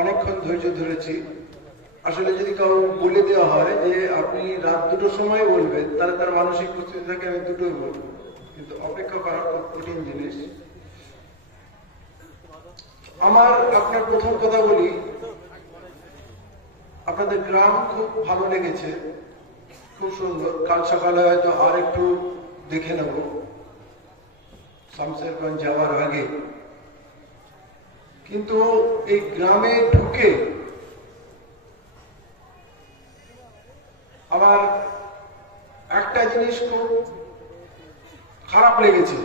অনেকক্ষণ ধৈর্য ধরেছি। আসলে যদি কাউ বলে দেওয়া হয় যে আপনি রাত 2টোর সময় বলবেন, তাহলে তার মানসিক প্রস্তুতি থাকে আমি 2টোই বলবো, কিন্তু অপেক্ষা করা খুব কঠিন জিনিস। আমার আপনার প্রথম কথা বলি, আপনাদের গ্রাম খুব ভালো লেগেছে, খুব সুন্দর। কাল সকালে হয়তো আর একটু দেখে নেব শামসেরগঞ্জ যাওয়ার আগে। কিন্তু এই গ্রামে ঢুকে আমার একটা জিনিস খুব খারাপ লেগেছে।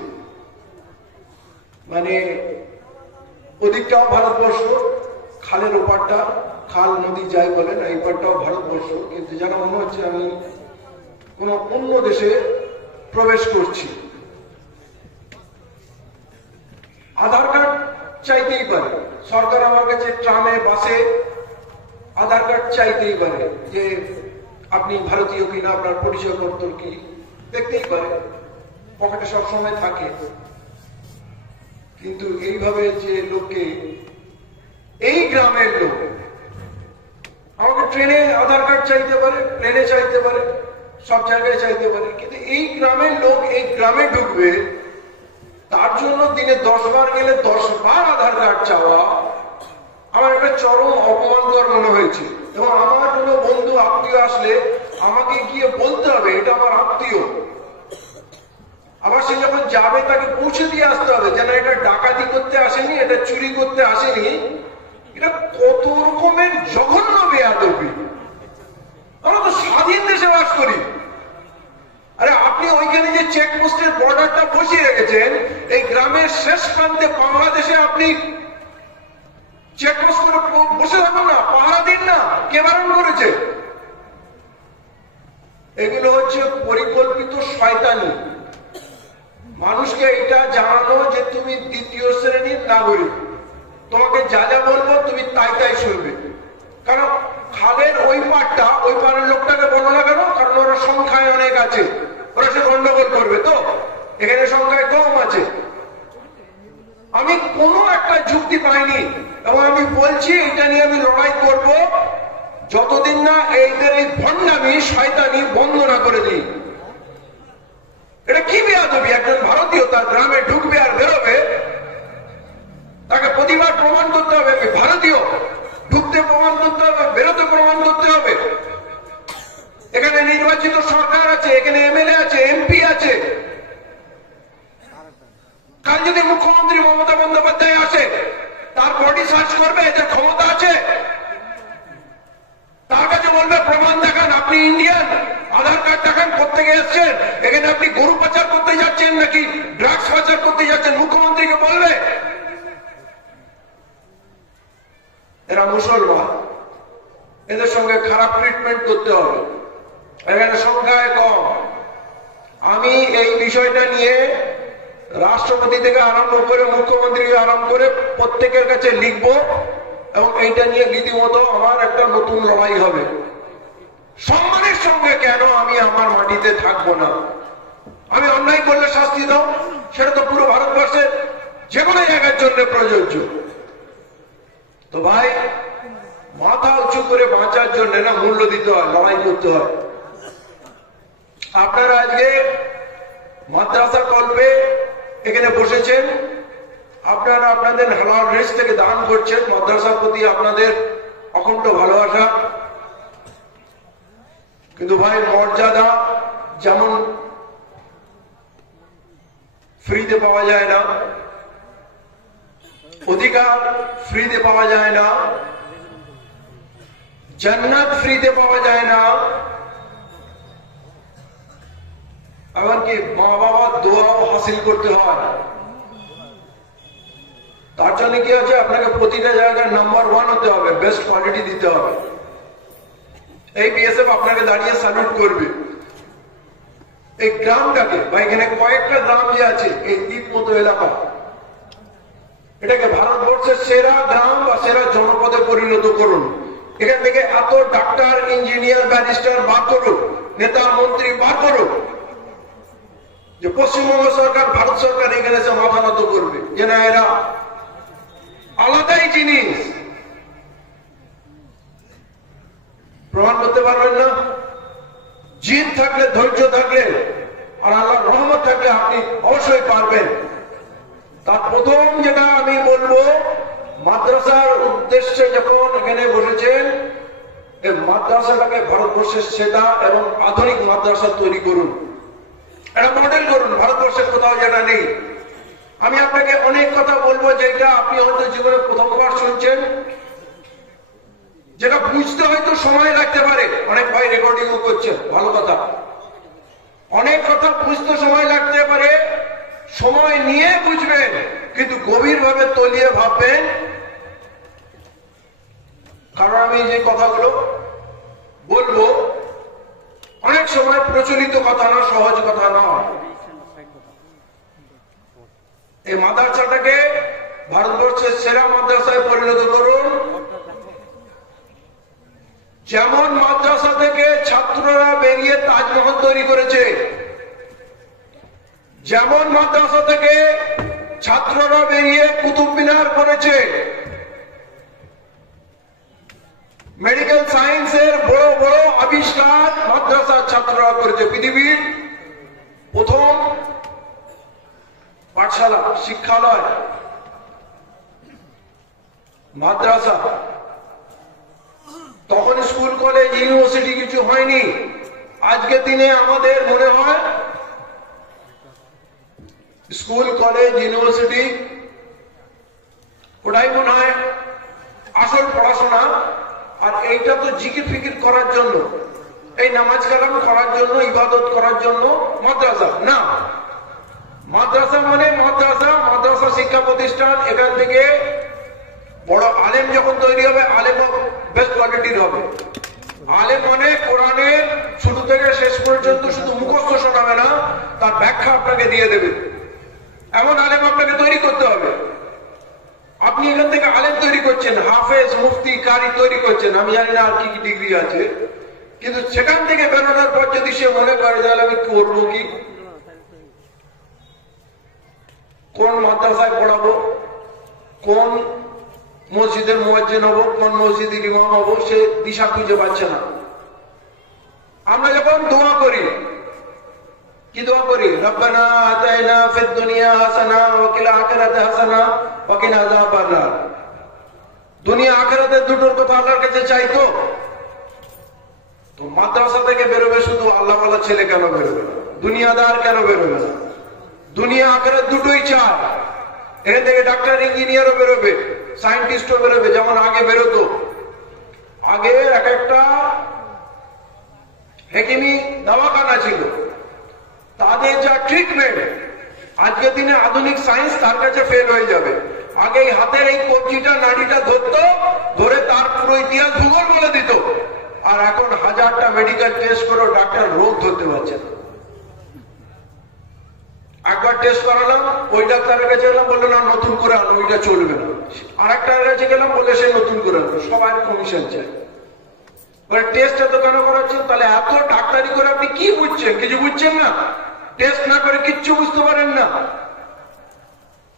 মানে ওদিকটাও ভারতবর্ষ, খালের ওপারটা, খাল নদী যাই বলেন, এই পারটাও ভারতবর্ষ, কিন্তু যেন মনে হচ্ছে আমি কোন অন্য দেশে প্রবেশ করছি। আধার কার্ড চাইতেই পারে সরকার আমার কাছে, ট্রামে বাসে আধার কার্ড চাইতেই পারে যে আপনি ভারতীয় কিনা, আপনার পরিচয়পত্র কি দেখতেই পারে, পকেটে সবসময় থাকে। কিন্তু এইভাবে যে লোককে, এই গ্রামের লোক আমাকে ট্রেনে আধার কার্ড চাইতে পারে, প্লেনে চাইতে পারে, সব জায়গায় চাইতে পারে, কিন্তু এই গ্রামের লোক এই গ্রামে ঢুকবে, তার জন্য দিনে 10 বার গেলে 10 বার আধার কার্ড চাওয়া আমার একটা চরম অপমানকর মনে হয়েছে। এবং আমার কোনো বন্ধু আত্মীয় আসলে আমাকে গিয়ে বলতে হবে এটা আমার আত্মীয়, আবার সে যখন যাবে তাকে পৌঁছে দিয়ে আসতে হবে যেন এটা ডাকাতি করতে আসেনি, এটা চুরি করতে আসেনি। এটা কত রকমের জঘন্য বেয়াদবি। আমরা তো স্বাধীন দেশে বাস করি। আরে আপনি ওইখানে যে চেকপোস্টের বর্ডারটা বসিয়ে রেখেছেন, এই গ্রামের শেষ প্রান্তে বাংলাদেশে আপনি চেকপোস্ট করে বসে থাকুন না, পাহারা দিন না, কে বারণ করেছে? এগুলো হচ্ছে পরিকল্পিত শয়তানি। মানুষকে এটা জানানো যে তুমি দ্বিতীয় শ্রেণীর নাগরিক, তোমাকে যা যা বলবো তুমি তাই তাই শুনবে। কারণ খালের ওই পারটা, ওই পারের লোকটাকে বলো না কেন, কারণ ওরা সংখ্যায় অনেক আছে, ওরা সে গন্ডগোল করবে। তো এখানে সংখ্যায় কম আছে। আমি কোনো একটা যুক্তি পাইনি এবং আমি বলছি এটা নিয়ে আমি লড়াই করব যতদিন না এইদের এই ভণ্ডামি শয়তানি বন্ধ না করে দিই। এটা কি বেয়াদবি? একজন ভারতীয় তার গ্রামে ঢুকবে আর বেরোবে, তাকে প্রতিবার প্রমাণ করতে হবে আমি ভারতীয়, ঢুকতে প্রমাণ করতে হবে, বেরোতে প্রমাণ করতে হবে। এখানে নির্বাচিত সরকার আছে, এখানে এমএলএ আছে, এমপি আছে। কাল যদি মুখ্যমন্ত্রী মমতা বন্দ্যোপাধ্যায় আসে, তার বডি সার্চ করবে, এদের ক্ষমতা আছে? তার কাছে বলবে প্রমাণ দেখান, আপনি ইন্ডিয়ান, আধার কার্ড দেখান, কোত্থেকে এসছেন, এখানে আপনি গরু পাচার করতে যাচ্ছেন নাকি ড্রাগস পাচার করতে যাচ্ছেন, মুখ্যমন্ত্রীকে বলবে? এরা মুসলমান, এদের সঙ্গে খারাপ ট্রিটমেন্ট করতে হবে। এখানে সংখ্যায় কম। আমি এই বিষয়টা নিয়ে রাষ্ট্রপতি থেকে আরম্ভ করে মুখ্যমন্ত্রী আরম্ভ করে প্রত্যেকের কাছে লিখব এবং এইটা নিয়ে রীতিমতো আমার একটা নতুন লড়াই হবে। সম্মানের সঙ্গে কেন আমি আমার মাটিতে থাকবো না? আমি অন্যায় করলে শাস্তি দাও, সেটা তো পুরো ভারতবর্ষের যে কোনো জায়গার জন্য প্রযোজ্য। তো ভাই, মাথা উঁচু করে বাঁচার জন্য না মূল্য দিতে হয়, লড়াই করতে হয়। আপনারা আজকে মাদ্রাসা কল্পে এখানে বসেছেন, আপনারা আপনাদের হালাল রিস্ক থেকে দান করছেন, মাদ্রাসার প্রতি আপনাদের অখণ্ড ভালোবাসা। কিন্তু ভাই, মর্যাদা যেমন ফ্রিতে পাওয়া যায় না, অধিকার ফ্রিতে পাওয়া যায় না, জান্নাত ফ্রিতে পাওয়া যায় না, এমনকি মা বাবার দোয়াও হাসিল করতে হয়। তার জন্য কি আছে, আপনাকে প্রতিটা জায়গায় নাম্বার 1 হতে হবে, বেস্ট কোয়ালিটি দিতে হবে। এই বিএসএফ আপনাকে দাঁড়িয়ে স্যালুট করবে। এই গ্রামটাকে বা এখানে কয়েকটা গ্রাম যে আছে, এই দ্বীপ মতো এলাকা, এটাকে ভারতবর্ষের সেরা গ্রাম বা সেরা জনপদে পরিণত করুন। এখান থেকে এত ডাক্তার, ইঞ্জিনিয়ার, ব্যারিস্টার বার করুন, নেতা মন্ত্রী বার করুন, যে পশ্চিমবঙ্গ সরকার, ভারত সরকার এখানে এসে মাথা নত করবে যে না, এরা আলাদাই জিনিস। প্রমাণ করতে পারবেন না? জিদ থাকলে, ধৈর্য থাকলে আর আল্লাহর রহমত থাকলে আপনি অবশ্যই পারবেন। তার প্রথম যেটা আমি বলবো, মাদ্রাসার উদ্দেশ্যে যখন এখানে বসেছেন, এই মাদ্রাসাটাকে ভারতবর্ষের সেরা এবং আধুনিক মাদ্রাসা তৈরি করুন, একটা মডেল করুন ভারতবর্ষের কোথাও যেটা নেই। আমি আপনাকে অনেক কথা বলবো যেটা আপনি হয়তো জীবনে প্রথমবার শুনছেন, যেটা বুঝতে হয়তো সময় লাগতে পারে। অনেক ভাই রেকর্ডিংও করছেন, ভালো কথা। অনেক কথা বুঝতে সময় লাগতে পারে, সময় নিয়ে বুঝবেন, কিন্তু গভীরভাবে তলিয়ে ভাববেন। কারণ আমি যে কথাগুলো বলবো অনেক সময় প্রচলিত কথা না, সহজ কথা নয়। এই মাদ্রাসাটাকে ভারতবর্ষের সেরা মাদ্রাসায় পরিণত করুন। যেমন মাদ্রাসা থেকে ছাত্ররা বেরিয়ে তাজমহল তৈরি করেছে, যেমন মাদ্রাসা থেকে ছাত্ররা বেরিয়ে কুতুব মিনার করেছে, মেডিকেল সায়েন্সের বড় বড় আবিষ্কার মাদ্রাসার ছাত্ররা করেছে। পৃথিবীর প্রথম পাঠশালা, শিক্ষালয় মাদ্রাসা। তখন স্কুল, কলেজ, ইউনিভার্সিটি কিছু হয়নি। আজকে দিনে আমাদের মনে হয় স্কুল, কলেজ, ইউনিভার্সিটি ওটাই মনে হয় আসল পড়াশোনা। আর এইটা তো জিকির ফিকির করার জন্য, এই নামাজ কালাম করার জন্য, ইবাদত করার জন্য মাদ্রাসা না। মাদ্রাসা মানে মাদ্রাসা, মাদ্রাসা শিক্ষা প্রতিষ্ঠান। এখান থেকে বড় আলেম যখন তৈরি হবে, আলেম বেস্ট কোয়ালিটির হবে। আলেম মানে কোরআনের শুরু থেকে শেষ পর্যন্ত শুধু মুখস্থ শোনাবে না, তার ব্যাখ্যা আপনাকে দিয়ে দেবে। এমন আলেম আপনাকে তৈরি করতে হবে। আপনি এখান থেকে আলেম তৈরি করছেন, হাফেজ, মুফতি, কারি তৈরি করছেন, আমি জানি না আর কি কি ডিগ্রি আছে, কিন্তু সেখান থেকে বেরোনোর পর যদি সে মনে করে তাহলে আমি করবো কি, কোন মাদ্রাসায় পড়াবো, কোন মসজিদের মুয়াজ্জিন হবো, কোন মসজিদের ইমাম হবো, সে দিশা খুঁজে পাচ্ছে না। আমরা যখন দোয়া করি, কি দোয়া করি? রব্বানা আতাইনা ফিদ দুনিয়া হাসানা ওয়া ফিল আখিরাতি হাসানা ওয়া কিনা আযাবান নার। দুনিয়া আখিরাতের দুটোর কথা আল্লাহর কাছে চাইতো। তো মাদ্রাসা থেকে বেরোবে শুধু আল্লাহওয়ালা ছেলে কেন বেরোবে না? দুনিয়াদার কেন বেরোবে না? দুনিয়া আখিরাত দুটোই চায়। এখান থেকে ডাক্তার, ইঞ্জিনিয়ারও বেরোবে, সায়েন্টিস্টও বেরোবে। যেমন আগে বেরোতো, আগে এক একটা হেকিমি দাওয়াখানা ছিল, তাদের যা ট্রিটমেন্ট, আজকের দিনে আধুনিক সায়েন্স তার কাছে ফেল হয়ে যাবে। আগে এই হাতের এই কবজিটা, নাড়িটা ধরতো, ধরে তার পুরো ইতিহাস ভূগোল বলে দিত। আর এখন হাজারটা মেডিকেল টেস্ট করে ডাক্তার রোগ ধরতে পারছে না। একবার টেস্ট করালাম, ওই ডাক্তারের কাছে গেলাম, বললো না নতুন করে আনো, ওইটা চলবে না। আর একটার কাছে গেলাম, বলে সে নতুন করে আনো। সবাই কমিশন চাই। টেস্ট এত কেন করাচ্ছেন? তাহলে এত ডাক্তারি করে আপনি কি বুঝছেন? কিছু বুঝছেন না। টেস্ট না করে কিচ্ছু বুঝতে পারেন না।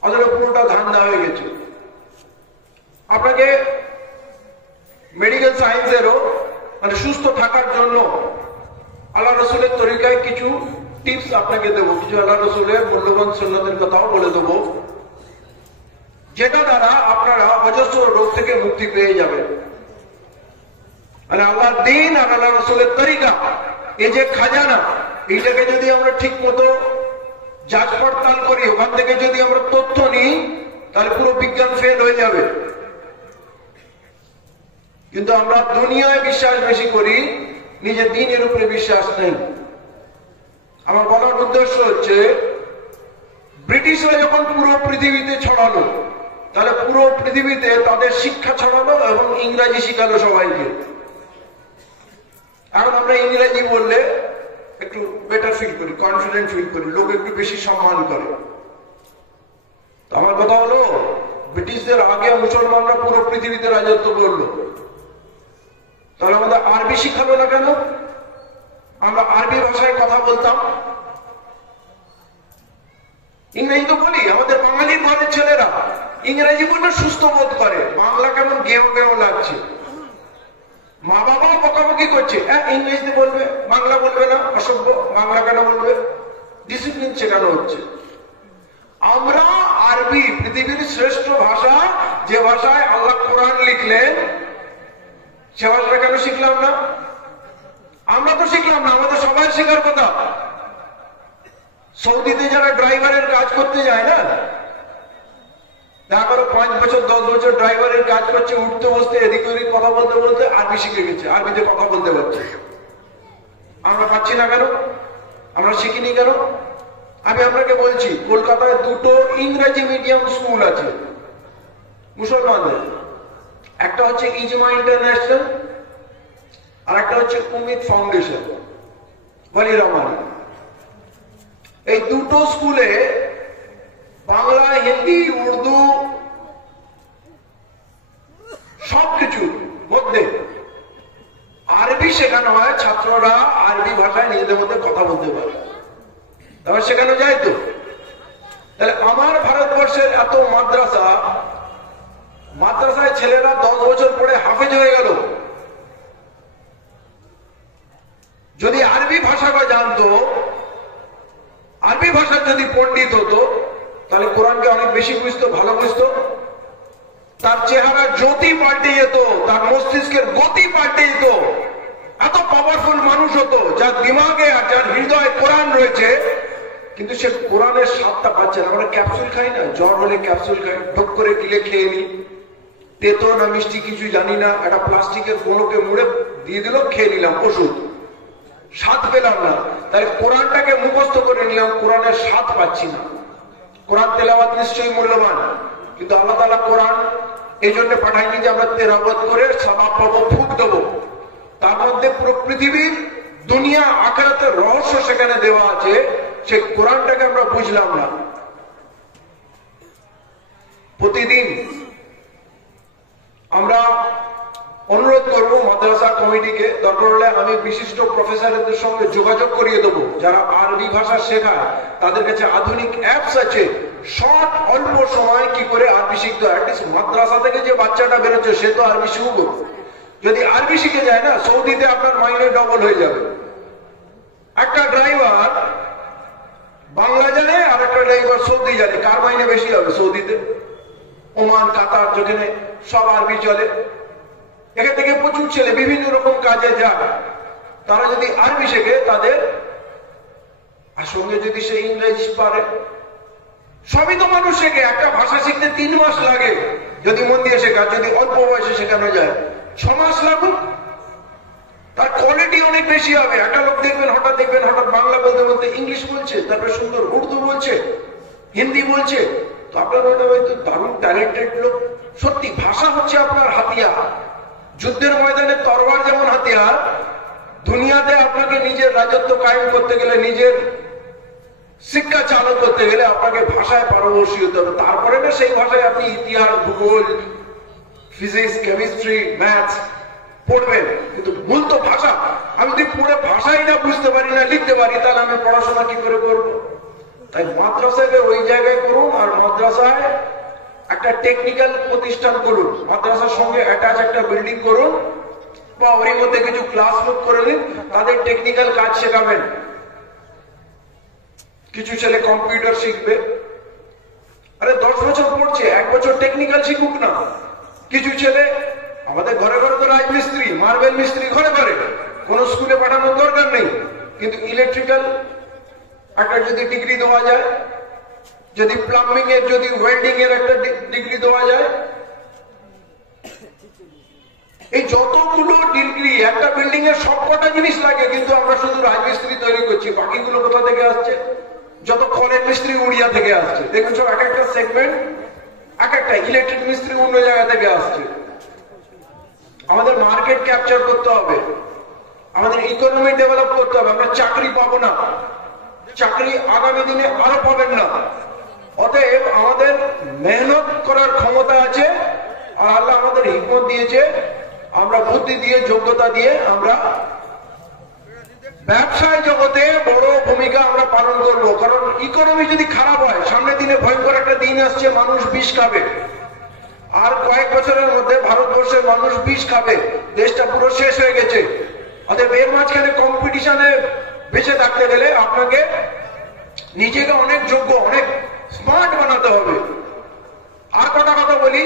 অথচ পুরোটা ধান্দা হয়ে গেছে। আপনাকে মেডিকেল সায়েন্সেরও মানে সুস্থ থাকার জন্য আল্লাহ রসুলের তরিকায় কিছু টিপস আপনাকে দেবো, কিছু আল্লাহ রসুলের মূল্যবান সুন্নতের কথাও বলে দেবো, যেটা দ্বারা আপনারা অজস্র রোগ থেকে মুক্তি পেয়ে যাবেন। মানে আল্লাহর দিন আর আল্লাহ রসুলের তরিকা, এই যে খাজানা, এইটাকে যদি আমরা ঠিক মতো যাচ পড়তাল করি, ওখান থেকে যদি আমরা তথ্য নিই, তাহলে পুরো বিজ্ঞান ফেল হয়ে যাবে। কিন্তু আমরা দুনিয়ায় বিশ্বাস বেশি করি, নিজের দিনের উপরে বিশ্বাস নেই। আমার বলার উদ্দেশ্য হচ্ছে, ব্রিটিশরা যখন পুরো পৃথিবীতে ছড়ালো, তাহলে পুরো পৃথিবীতে তাদের শিক্ষা ছড়ালো এবং ইংরাজি শিখালো সবাইকে। এখন আমরা ইংরেজি বললে একটু বেটার ফিল করি, কনফিডেন্ট ফিল করি, লোক একটু বেশি সম্মান করে। আমার কথা হলো, ব্রিটিশদের আগে মুসলমানরা পুরো পৃথিবীতে রাজত্ব করলো, তাহলে আমাদের আরবি শিখালো না কেন? আমরা আরবি ভাষায় কথা বলতাম। ইংরেজি তো বলি, আমাদের বাঙালির ঘরের ছেলেরা ইংরেজি বললে সুস্থ বোধ করে। বাংলা কেমন গেও গেও লাগছে। মা বাবাও বকাবকি করছে, ইংরেজিতে বলবে, বাংলা বলবে না, অসভ্য, বাংলা কেন বলবে? ডিসিপ্লিন শেখানো হচ্ছে। আমরা আরবি, পৃথিবীর শ্রেষ্ঠ ভাষা, যে ভাষায় আল্লাহ কোরআন লিখলেন, সে ভাষাটা কেন শিখলাম না? আমরা তো শিখলাম না, আমাদের সবাই শেখার কথা। সৌদিতে যারা ড্রাইভারের কাজ করতে যায় না, দেখা করো 5 বছর 10 বছর ড্রাইভারের কাজ করছে, উঠতে বসতে এদিক ওদিক কথা বলতে বলতে আরবি শিখে গেছে, আরবিতে কথা বলতে পারছে। আমরা পাচ্ছি না কেন? আমরা শিখিনি কেন? আমি আপনাকে বলছি, কলকাতায় 2টো ইংরেজি মিডিয়াম স্কুল আছে মুসলমানদের। একটা হচ্ছে ইজমা ইন্টারন্যাশনাল, আর একটা হচ্ছে উমিদ ফাউন্ডেশন, ওয়ালি রহমানি। এই 2টো স্কুলে বাংলা, হিন্দি, উর্দু সবকিছু মধ্যে আরবি শেখানো হয়। ছাত্ররা আরবি ভাষায় নিজেদের মধ্যে কথা বলতে পারে, তারপর শেখানো যায়। তো তাহলে আমার ভারতবর্ষের এত মাদ্রাসায় ছেলেরা 10 বছর পরে হাফেজ হয়ে গেল। যদি আরবি ভাষাটা জানতো, আরবি ভাষার যদি পণ্ডিত হতো, তাহলে কোরআনকে অনেক বেশি বুঝতো, ভালো বুঝতো। তার চেহারা জ্যোতি পাল্টে যেত, তার মস্তিষ্কের গতি পাল্টে যেত, এত পাওয়ারফুল মানুষ হতো, যার দিমাগে আর যার হৃদয়ে কোরআন রয়েছে, কিন্তু সে কোরআনের স্বাদটা পাচ্ছে না। আমরা ক্যাপসুল খাই না, জ্বর হলে ক্যাপসুল খাই, ঢোক করে গিলে খেয়ে নি, তেতো না মিষ্টি কিছু জানি না, একটা প্লাস্টিকের কোনোকে মুড়ে দিয়ে দিল, খেয়ে নিলাম ওষুধ, স্বাদ পেলাম না। তাই কোরআনটাকে মুখস্থ করে নিলাম, কোরআনের স্বাদ পাচ্ছি না। কোরআন তেলাওয়াত নিশ্চয়ই মূল্যবান, কিন্তু আল্লাহ তাআলা কোরআন এই জন্য পাঠায়নি যে আমরা তেলাওয়াত করে সওয়াব পাবো, ফুক দেবো। তার মধ্যে পুরো পৃথিবীর, দুনিয়া, আখিরাতের রহস্য সেখানে দেওয়া আছে, সেই কোরআনটাকে আমরা বুঝলাম না। প্রতিদিন আমরা অনুরোধ করবো মাদ্রাসা কমিটিকে, দরকার হলে আমি বিশিষ্ট প্রফেসরদের সঙ্গে যোগাযোগ করিয়ে দেবো, যারা আরবি ভাষা শেখায়, তাদের কাছে আধুনিক অ্যাপস আছে, শর্ট অল্প সময় কি করে আরবি শিখতে হয়। অ্যাটলিস্ট মাদ্রাসা থেকে যে বাচ্চাটা বেরোচ্ছে, সে তো আরবি শিখবে। যদি আরবি শিখে যায় না, সৌদিতে আপনার মাইনে ডবল হয়ে যাবে। একটা ড্রাইভার বাংলা জানে, আর একটা ড্রাইভার সৌদি জানে, কার মাইনে বেশি হবে? সৌদিতে। ওমান, কাতার, যেখানে সব আরবি চলে, এখান থেকে প্রচুর ছেলে বিভিন্ন রকম কাজে যায়। তারা যদি আরবি শেখে, তাদের আর সঙ্গে যদি সে ইংরেজি পারে, সবই তো মানুষ শেখে। একটা ভাষা শিখতে 3 মাস লাগে যদি মন দিয়ে শেখা, যদি অল্প বয়সে শেখানো যায় 6 মাস লাগুক, তার কোয়ালিটি অনেক বেশি হবে। একটা লোক দেখবেন হঠাৎ বাংলা বলতে বলতে ইংলিশ বলছে, তারপরে সুন্দর উর্দু বলছে, হিন্দি বলছে, তো আপনার ওটা হয়তো দারুণ ট্যালেন্টেড লোক। সত্যি ভাষা হচ্ছে আপনার হাতিয়ার। যুদ্ধের ময়দানে তরবার যেমন হাতিয়ার, দুনিয়াতে আপনাকে নিজের রাজত্ব কায়েম করতে গেলে, নিজের শিক্ষা চালু করতে গেলে আপনাকে ভাষায় পারদর্শী হতে হবে। তারপরে না সেই ভাষায় আপনি ইতিহাস, ভূগোল, ফিজিক্স, কেমিস্ট্রি, ম্যাথস পড়বেন, কিন্তু মূল তো ভাষা। আমি যদি পুরো ভাষাই না বুঝতে পারি না, লিখতে পারি, তাহলে আমি পড়াশোনা কি করে করব? তাই মাদ্রাসাকে ওই জায়গায় করুন, আর মাদ্রাসায় একটা টেকনিক্যাল প্রতিষ্ঠান করুন, মাদ্রাসার সঙ্গে অ্যাটাচ একটা বিল্ডিং করুন, বা ওর মধ্যে কিছু ক্লাস বুক করে নিন, তাদের টেকনিক্যাল কাজ শেখাবেন। কিছু ছেলে কম্পিউটার শিখবে, আরে 10 বছর পড়ছে, 1 বছর টেকনিক্যাল শিখুক না। কিছু ছেলে, আমাদের ঘরে ঘরে তো রাজমিস্ত্রি, মার্বেল মিস্ত্রি ঘরে ঘরে, কোন স্কুলে পাঠানোর দরকার নেই, কিন্তু ইলেকট্রিক্যাল একটা যদি ডিগ্রি দেওয়া যায়, যদি প্লাম্বিং এর, যদি ওয়েল্ডিং এর একটা ডিগ্রি দেওয়া যায়, এই যতগুলো ডিগ্রি একটা বিল্ডিং এর সবকটা জিনিস লাগে, কিন্তু আমরা শুধু রাজমিস্ত্রি তৈরি করছি, বাকিগুলো কোথা থেকে আসছে? যত কলের মিস্ত্রি উড়িয়া থেকে আসছে, দেখুন সব এক একটা সেগমেন্ট, এক একটা ইলেকট্রিক মিস্ত্রি অন্য জায়গা থেকে আসছে। আমাদের মার্কেট ক্যাপচার করতে হবে, আমাদের ইকোনমি ডেভেলপ করতে হবে। আমরা চাকরি পাবো না, চাকরি আগামী দিনে আরো পাবেন না। অতএব আমাদের মেহনত করার ক্ষমতা আছে, আর আল্লাহ আমাদের হিকমত দিয়েছে, আমরা বুদ্ধি দিয়ে, যোগ্যতা দিয়ে আমরা ব্যবসায় জগতে বড় ভূমিকা আমরা পালন করব। কারণ ইকোনমি যদি খারাপ হয়, সামনের দিনে ভয়ঙ্কর একটা দিন আসছে, মানুষ বিষ খাবে। আর কয়েক বছরের মধ্যে ভারতবর্ষের মানুষ বিষ খাবে, দেশটা পুরো শেষ হয়ে গেছে। অতএব এর মাঝখানে কম্পিটিশনে বেঁচে থাকতে গেলে আপনাকে নিজেকে অনেক যোগ্য, অনেক স্মার্ট বানাতে হবে। আর কটা কথা বলি,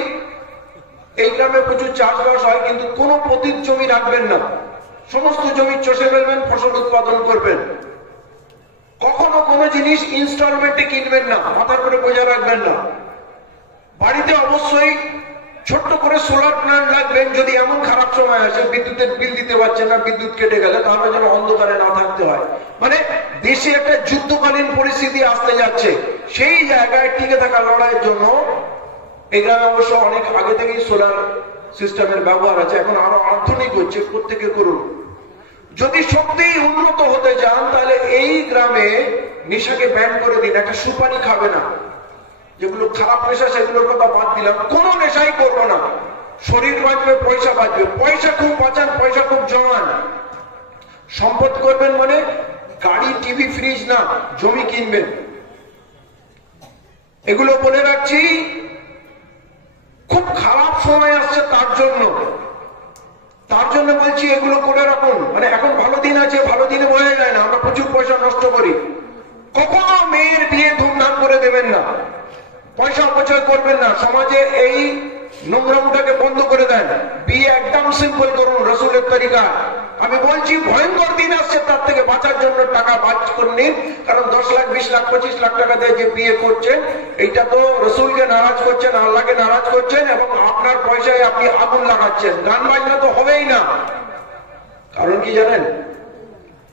এই গ্রামে প্রচুর চাষবাস হয়, কিন্তু কোনো পতিত জমি রাখবেন না, সমস্ত জমি চষে ফেলবেন, ফসল উৎপাদন করবেন। কখনো কোনো জিনিস ইনস্টলমেন্টে কিনবেন না, মাথার করে বোঝা রাখবেন না। বাড়িতে অবশ্যই ছোট্ট করে সোলার প্ল্যান্ট রাখবেন, যদি এমন খারাপ সময় আসে বিদ্যুতের বিল দিতে পারছেন না, বিদ্যুৎ কেটে গেলে, তাহলে যেন অন্ধকারে না থাকতে হয়। মানে দেশে একটা যুদ্ধকালীন পরিস্থিতি আসতে যাচ্ছে, সেই জায়গায় টিকে থাকা লড়াইয়ের জন্য এই গ্রামে অবশ্য অনেক আগে থেকেই সোলার সিস্টেমের ব্যবহার আছে, এখন আরো আধুনিক হচ্ছে, প্রত্যেকে করুন। যদি সত্যি উন্নত হতে চান তাহলে এই গ্রামে নেশাকে ব্যান করে দিন, একটা সুপারি খাবে না, যেগুলো খারাপ নেশা সেগুলোর কথা বাদ দিলাম, কোনো নেশাই করবো না। শরীর বাঁচবে, পয়সা বাঁচবে, পয়সা খুব বাঁচান, পয়সা খুব জমান। সম্পদ করবেন মানে গাড়ি, টিভি, ফ্রিজ না, জমি কিনবেন। এগুলো বলে রাখছি, খুব খারাপ সময় আসছে, তার জন্য বলছি এগুলো করে রাখুন। মানে এখন ভালো দিন আছে, ভালো দিনে বোঝা যায় না, আমরা প্রচুর পয়সা নষ্ট করি। কখনো মেয়ের বিয়ে ধুমধাম করে দেবেন না, পয়সা অপচয় করবেন না, সমাজে এই নোংরামটাকে বন্ধ করে দেন। বিয়ে একদম সিম্পল করুন, রসুলের তরিকা। আমি বলছি ভয়ঙ্কর দিন আসছে, তার থেকে বাঁচার জন্য টাকা বাঁচ করে নিন। কারণ 10 লাখ, 20 লাখ, 25 লাখ টাকা দিয়ে যে বিয়ে করছেন, এইটা তো রসুলকে নারাজ করছেন, আল্লাহকে নারাজ করছেন, এবং আপনার পয়সায় আপনি আগুন লাগাচ্ছেন। গান বাজনা তো হবেই না। কারণ কি জানেন,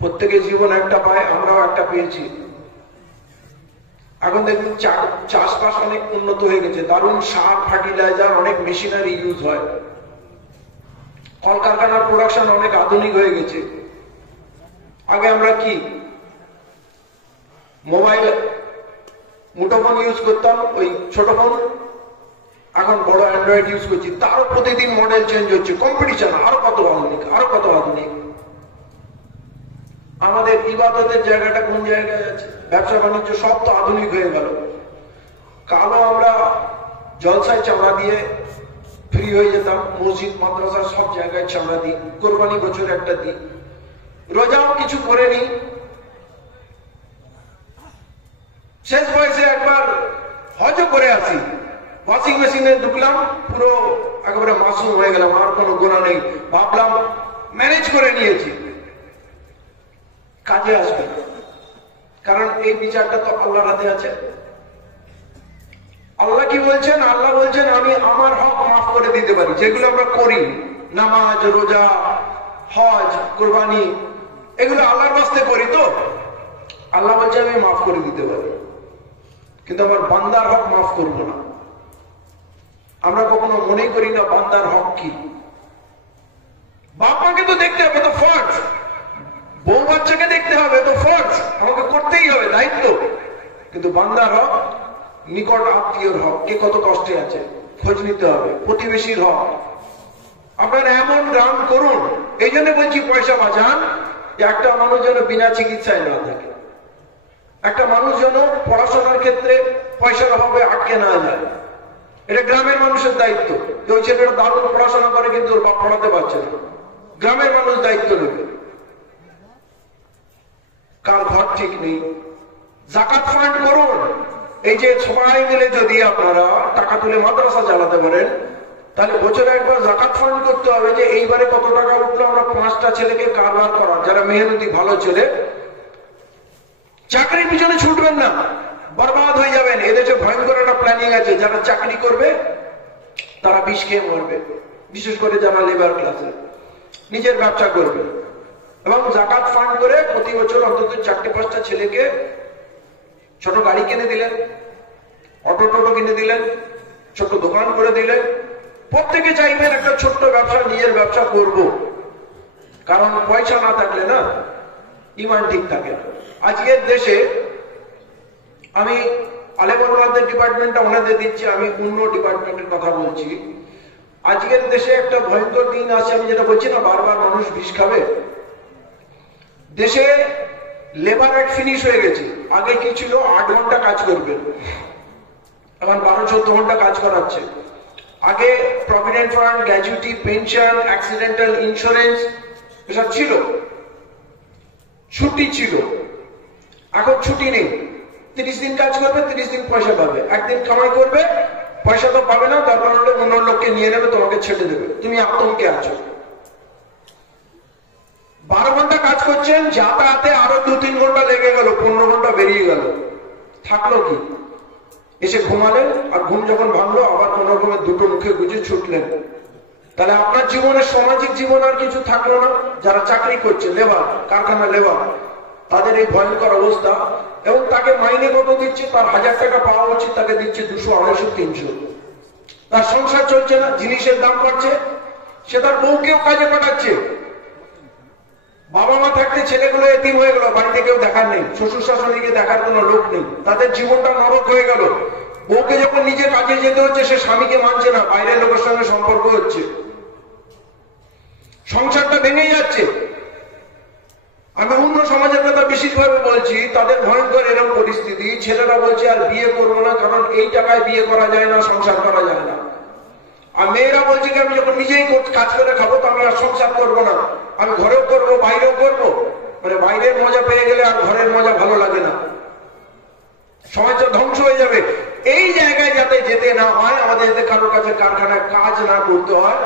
প্রত্যেকের জীবন একটা পায়, আমরাও একটা পেয়েছি। এখন দেখুন চাষবাস অনেক উন্নত হয়ে গেছে, দারুণ সার, ফার্টিলাইজার, অনেক মেশিনারি ইউজ হয়, কলকারখানার প্রোডাকশন অনেক আধুনিক হয়ে গেছে। আগে আমরা কি মোবাইল, মুঠোফোন ইউজ করতাম, ওই ছোট ফোন, এখন বড় অ্যান্ড্রয়েড ইউজ করছি, তারও প্রতিদিন মডেল চেঞ্জ হচ্ছে, কম্পিটিশন আরো কত আধুনিক, আরো কত আধুনিক। আমাদের ইবাদতের জায়গাটা কোন জায়গায় আছে? ব্যবসা বাণিজ্য সব তো আধুনিক হয়ে গেল। কালো আমরা জলসায় চামড়া দিয়ে ফ্রি হয়ে যেতাম, মসজিদ, মাদ্রাসা সব জায়গায় চামড়া দিই, কোরবানি বছর একটা দিই, রোজাও কিছু করে নি। শেষ বয়সে একবার হজও করে আসি, ওয়াশিং মেশিনে ঢুকলাম, পুরো একেবারে মাসুম হয়ে গেলাম, আর কোনো গোনা নেই, ভাবলাম ম্যানেজ করে নিয়েছি। কাজে আসবে, কারণ এই বিচারটা তো আল্লাহর হাতে আছে। আল্লাহ কি বলছেন? আল্লাহ বলছেন আমি আমার হক মাফ করে দিতে পারি, যেগুলো আমরা করি, নামাজ, রোজা, হজ, কুরবানি, এগুলো আল্লাহর বাস্তে করি, তো আল্লাহ বলছে আমি মাফ করে দিতে পারি, কিন্তু আমার বান্দার হক মাফ করব না। আমরা কখনো মনেই করি না বান্দার হক কি। বাপ মাকে তো দেখতে হবে, তো ফরজ, বউ বাচ্চাকে দেখতে হবে, তো ফরজ, আমাকে করতেই হবে, দায়িত্ব। কিন্তু বান্দার হক, নিকট আত্মীয়র হক, কে কত কষ্টে আছে খোঁজ নিতে হবে, প্রতিবেশীর হক। আপনারা এমন গ্রাম করুন। এই জন্য বলছি পয়সা বাঁচান, যে একটা মানুষ যেন বিনা চিকিৎসায় না থাকে, একটা মানুষ যেন পড়াশোনার ক্ষেত্রে পয়সার অভাবে আটকে না যায়। এটা গ্রামের মানুষের দায়িত্ব। যে ওই ছেলেটা দারুণ পড়াশোনা করে কিন্তু ওর বাপ পড়াতে পারছে না, গ্রামের মানুষ দায়িত্ব নেবে। কার ঘর ঠিক নেই, জাকাত ফান্ড করুন। এই যে সবাই মিলে যদি আপনারা টাকা তুলে মাদ্রাসা চালাতে পারেন, তাহলে বছরে একবার জাকাত ফান্ড করতে হবে, যে এইবারে কত টাকা উঠলো, আমরা 5টা ছেলেকে কারবার করার, যারা মেহনতি ভালো ছেলে। চাকরির পিছনে ছুটবেন না, বরবাদ হয়ে যাবেন। এদেশে ভয়ঙ্কর একটা প্ল্যানিং আছে, যারা চাকরি করবে তারা বিষ খেয়ে মরবে, বিশেষ করে যারা লেবার ক্লাসে, নিজের ব্যবসা করবে। এবং জাকাত ফান্ড করে প্রতি বছর অন্তত 4-5টা ছেলেকে ছোট গাড়ি কিনে দিলেন, অটো টোটো কিনে দিলেন, ছোট দোকান করে দিলেন। প্রত্যেকে চাইবেন একটা ছোট্ট ব্যবসা, নিজের ব্যবসা করব। কারণ পয়সা না থাকলে না ইমান ঠিক থাকে না। আজকের দেশে আমি আলেমুল্লাহদের ডিপার্টমেন্টটা ওনাদের দিচ্ছি, আমি অন্য ডিপার্টমেন্টের কথা বলছি। আজকের দেশে একটা ভয়ঙ্কর দিন আছে, আমি যেটা বলছি না, বারবার মানুষ বিষ খাবে। দেশে লেবার অ্যাক্ট ফিনিশ হয়ে গেছে। আগে কি ছিল, 8 ঘন্টা কাজ করবেন, এখন 12-14 ঘন্টা কাজ করাচ্ছে। আগে provident fund, gratuity, pension, accidental insurance এসব ছিল, ছুটি ছিল। এখন ছুটি নেই। 30 দিন কাজ করবে, 30 দিন পয়সা পাবে। একদিন কামাই করবে, পয়সা তো পাবে না, দরকার হলে অন্য লোককে নিয়ে নেবে, তোমাকে ছেড়ে দেবে, তুমি আতঙ্কে আছো। 12 ঘন্টা কাজ করছেন, যাতায়াতে আরো 2-3 ঘন্টা লেগে গেল, 15 ঘন্টা বেরিয়ে গেল, থাকলো কি? এসে ঘুমালেন, আর ঘুম যখন ভাঙলো আবার কোন রকমের দুটো মুখে গুজে ছুটলেন। তাহলে আপনার জীবনে সামাজিক জীবন আর কিছু থাকলো না। যারা চাকরি করছে, লেবার, কারখানা লেবার, তাদের এই ভয়ঙ্কর অবস্থা। এবং তাকে মাইনে কত দিচ্ছে? তার 1000 টাকা পাওয়া উচিত, তাকে দিচ্ছে 200, 250, 300। তার সংসার চলছে না, জিনিসের দাম বাড়ছে, সে তার বউকেও কাজে পাঠাচ্ছে। বাবা মা থাকতে ছেলেগুলো এতিম হয়ে গেল, বাড়িতে কেউ দেখার নেই, শ্বশুর শাশুড়িকে দেখার কোনো লোক নেই, তাদের জীবনটা নরক হয়ে গেল। বউকে যখন নিজে কাজে যেতে হচ্ছে, সে স্বামীকে মানছে না, বাইরের লোকের সঙ্গে সম্পর্ক হচ্ছে, সংসারটা ভেঙে যাচ্ছে। আমি অন্য সমাজের কথা বিশেষভাবে বলছি, তাদের ভয়ঙ্কর এরকম পরিস্থিতি। ছেলেরা বলছে আর বিয়ে করবো না, কারণ এই টাকায় বিয়ে করা যায় না, সংসার করা যায় না। আর মেয়েরা বলছে কি আমি যখন নিজেই কাজ করে খাবো, তো আমি আর সংসার করবো না, আমি ঘরেও করবো বাইরেও করবো। মানে বাইরের মজা পেয়ে গেলে আর ঘরের মজা ভালো লাগে না, সমাজটা ধ্বংস হয়ে যাবে। এই জায়গায় যাতে যেতে না হয়, আমাদের যাতে কারোর কাছে কারখানায় কাজ না করতে হয়,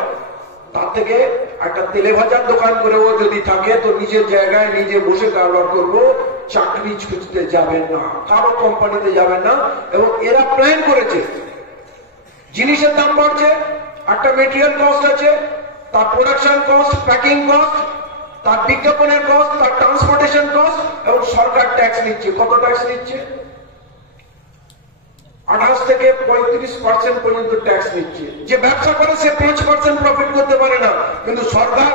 তার থেকে একটা তেলে ভাজার দোকান করেও যদি থাকে, তো নিজের জায়গায় নিজে বসে কারবার করবো, চাকরি খুঁজতে যাবেন না, কারো কোম্পানিতে যাবেন না। এবং এরা প্ল্যান করেছে, জিনিসের দাম বাড়ছে, একটা মেটেরিয়াল কস্ট আছে, তার প্রোডাকশন কস্ট, প্যাকিং কস্ট, তার বিজ্ঞাপনের কস্ট, তার ট্রান্সপোর্টেশন কস্ট, এবং সরকার ট্যাক্স নিচ্ছে। কত ট্যাক্স নিচ্ছে? 28 থেকে 35% পর্যন্ত ট্যাক্স নিচ্ছে। যে ব্যবসা করে সে 5% প্রফিট করতে পারে না, কিন্তু সরকার